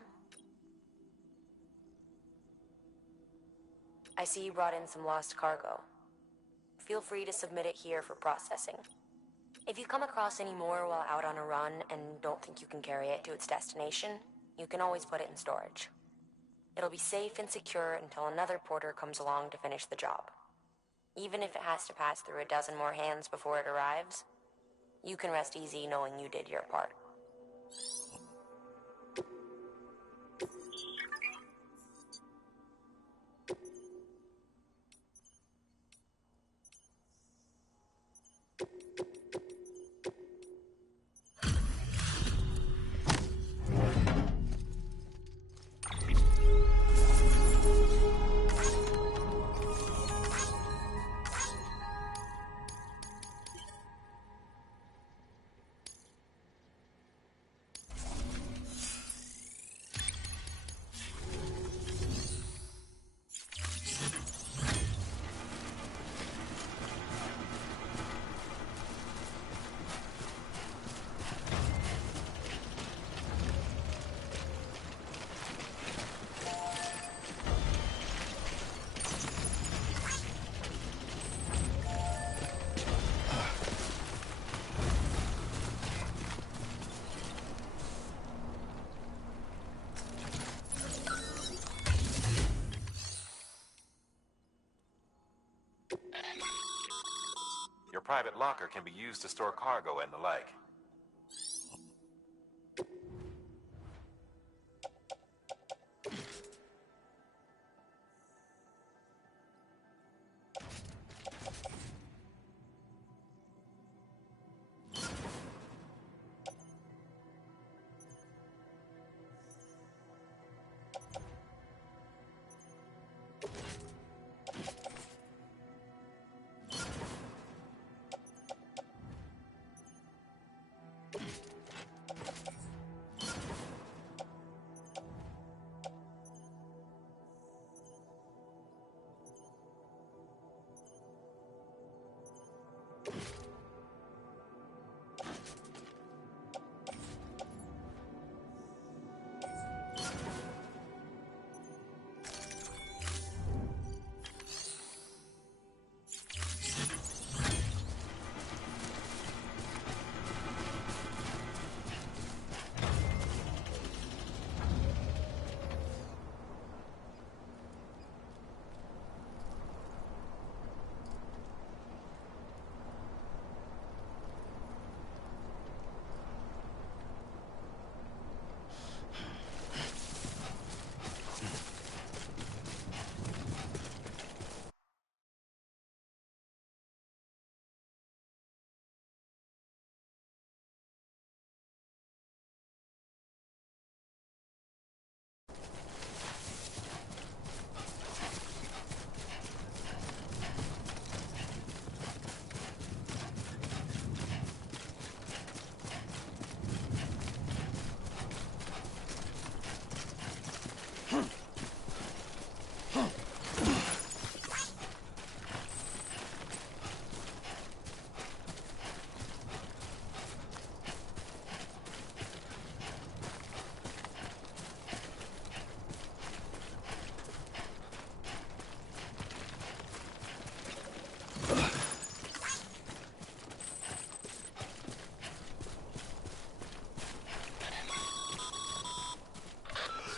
I see you brought in some lost cargo. Feel free to submit it here for processing. If you come across any more while out on a run and don't think you can carry it to its destination, you can always put it in storage. It'll be safe and secure until another porter comes along to finish the job. Even if it has to pass through a dozen more hands before it arrives, you can rest easy knowing you did your part. private locker can be used to store cargo and the like.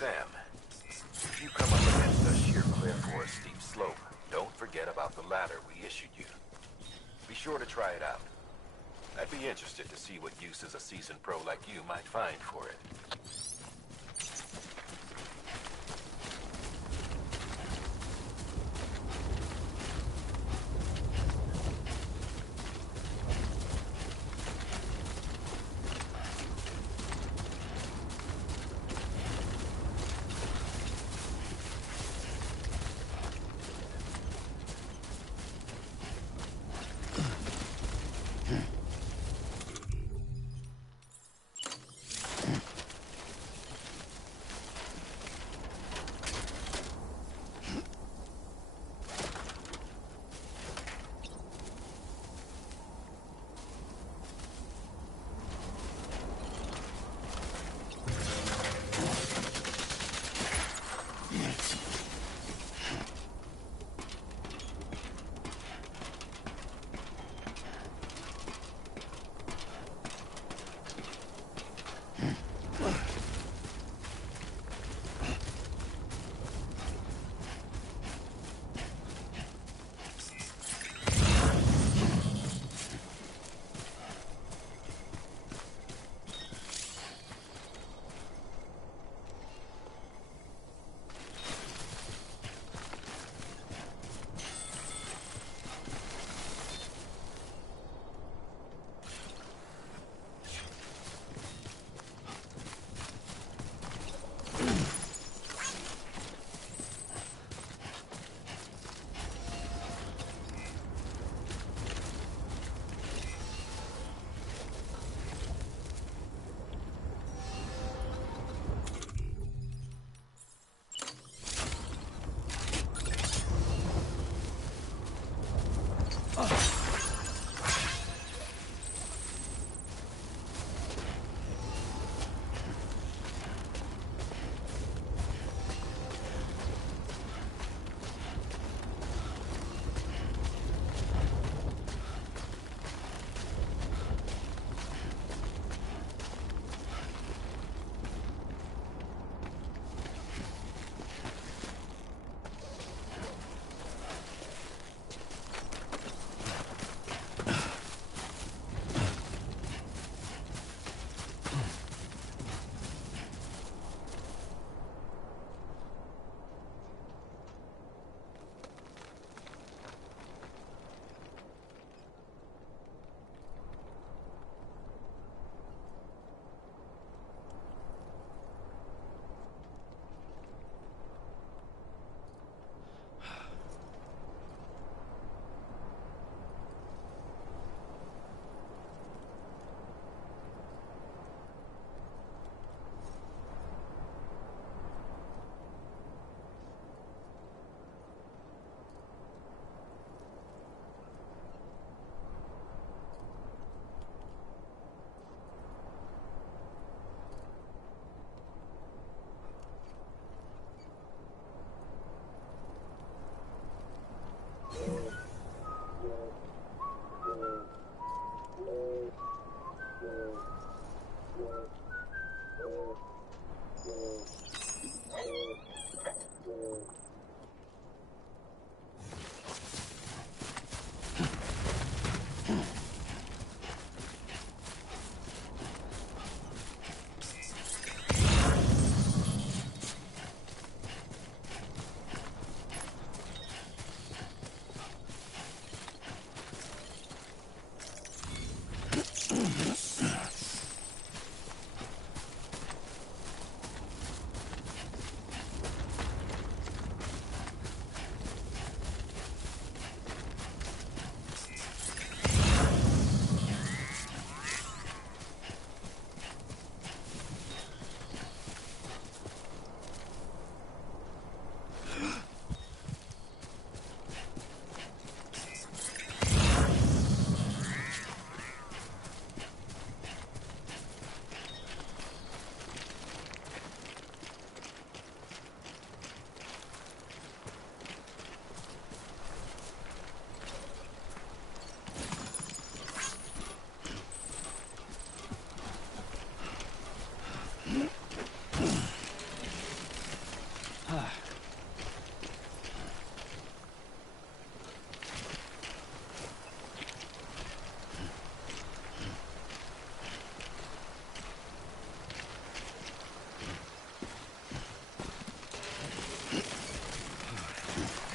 Sam, if you come up against a sheer cliff or a steep slope, don't forget about the ladder we issued you. Be sure to try it out. I'd be interested to see what uses a seasoned pro like you might find for it.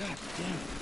God damn.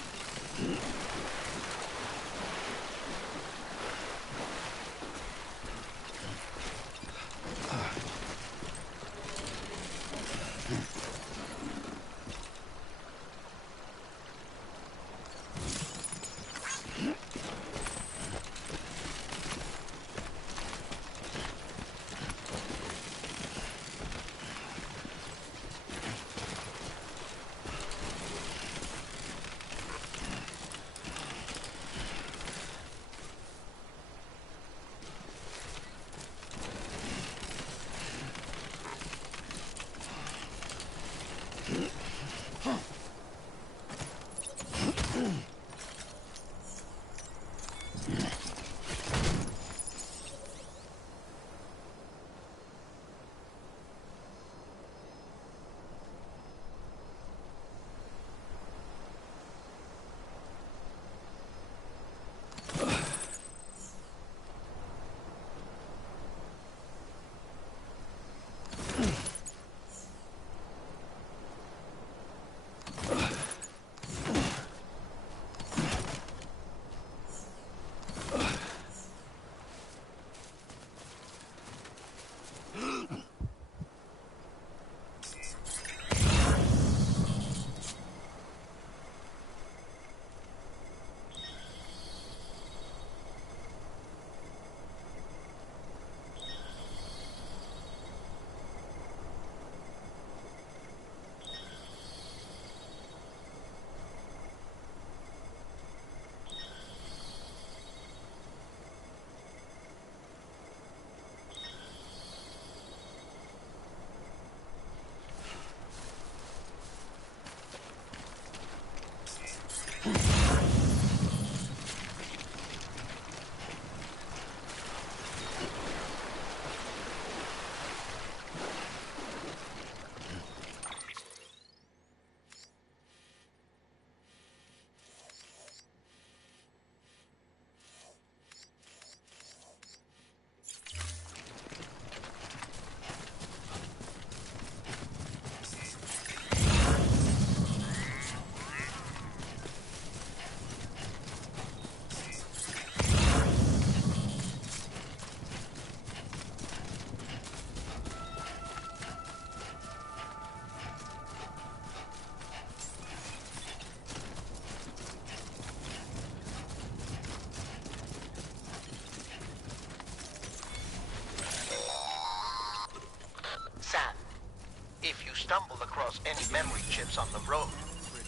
If you stumble across any memory chips on the road,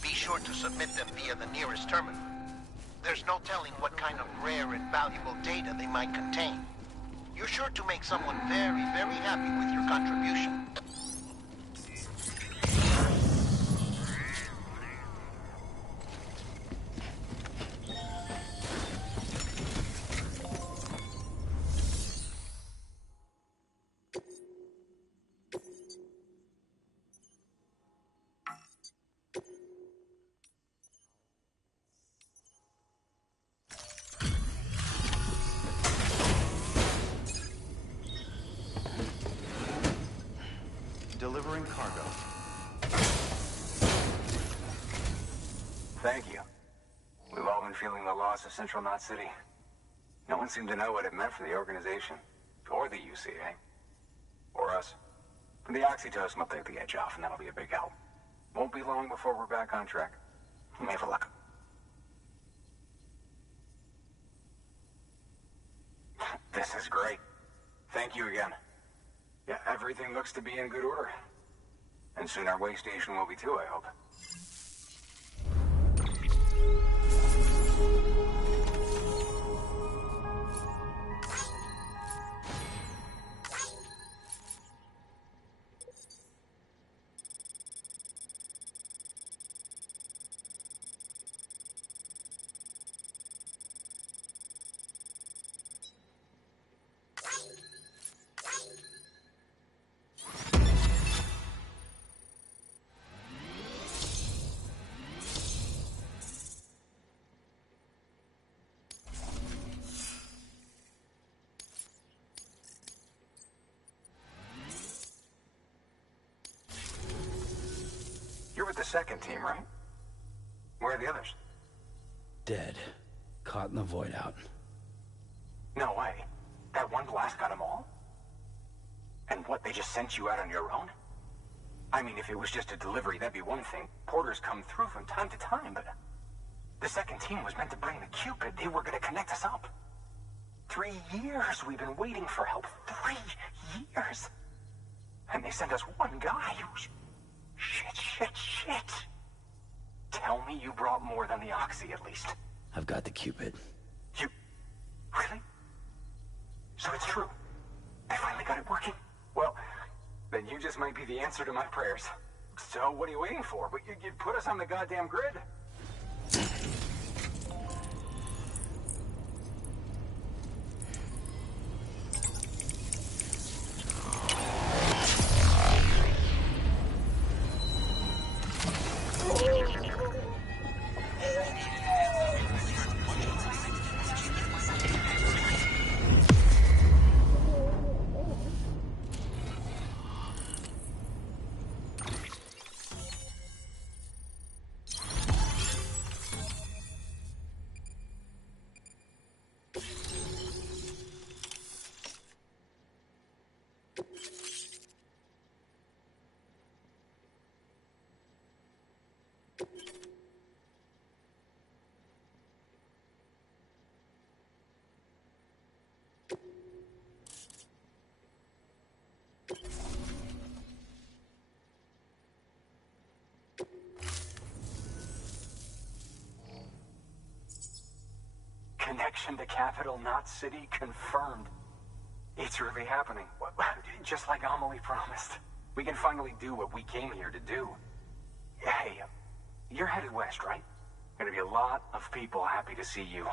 be sure to submit them via the nearest terminal. There's no telling what kind of rare and valuable data they might contain. You're sure to make someone very, very happy with your contribution. Delivering cargo. Thank you. We've all been feeling the loss of Central Knot City. No one seemed to know what it meant for the organization, or the UCA, or us. The oxytocin will take the edge off, and that'll be a big help. Won't be long before we're back on track. May for luck. This is great. Thank you again. Yeah, everything looks to be in good order. And soon our way station will be too, I hope. You're with the second team, right? Where are the others? Dead. Caught in the void out. No way. That one blast got them all? And what, they just sent you out on your own? I mean, if it was just a delivery, that'd be one thing. Porters come through from time to time, but... The second team was meant to bring the Cupid. They were gonna connect us up. 3 years we've been waiting for help. 3 years! And they sent us one guy who's... Shit. Tell me you brought more than the Oxy, at least. I've got the Cupid. You... Really? So it's true. They finally got it working. Well, then you just might be the answer to my prayers. So what are you waiting for? You put us on the goddamn grid. Connection to capital, not city, confirmed. It's really happening. Just like Amelie promised. We can finally do what we came here to do. Hey, you're headed west, right? Gonna be a lot of people happy to see you.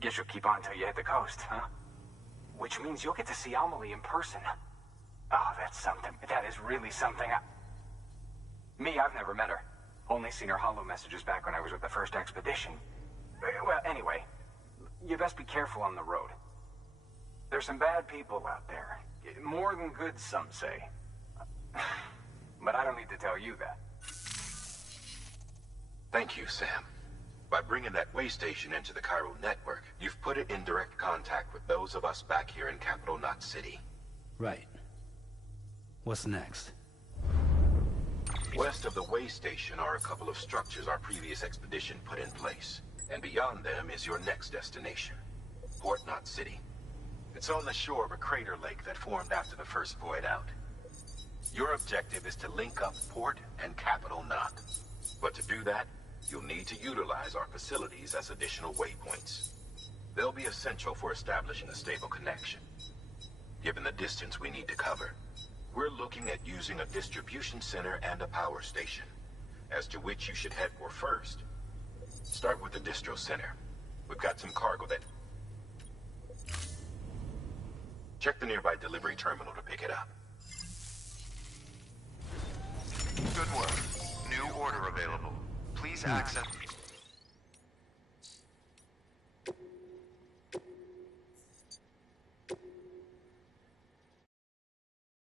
Guess you'll keep on till you hit the coast, huh? Which means you'll get to see Amelie in person. Oh, that's something. That is really something. Me, I've never met her. Only seen her holo messages back when I was with the first expedition. Well, anyway, you best be careful on the road. There's some bad people out there. More than good, some say. But I don't need to tell you that. Thank you, Sam. By bringing that way station into the Cairo network, you've put it in direct contact with those of us back here in Capital Knot City. Right. What's next? West of the way station are a couple of structures our previous expedition put in place. And beyond them is your next destination, Port Knot City. It's on the shore of a crater lake that formed after the first void out. Your objective is to link up Port and Capital Knot. But to do that, you'll need to utilize our facilities as additional waypoints. They'll be essential for establishing a stable connection. Given the distance we need to cover, we're looking at using a distribution center and a power station, as to which you should head for first. Start with the distro center. We've got some cargo that... Check the nearby delivery terminal to pick it up. Good work. New order available. Please access...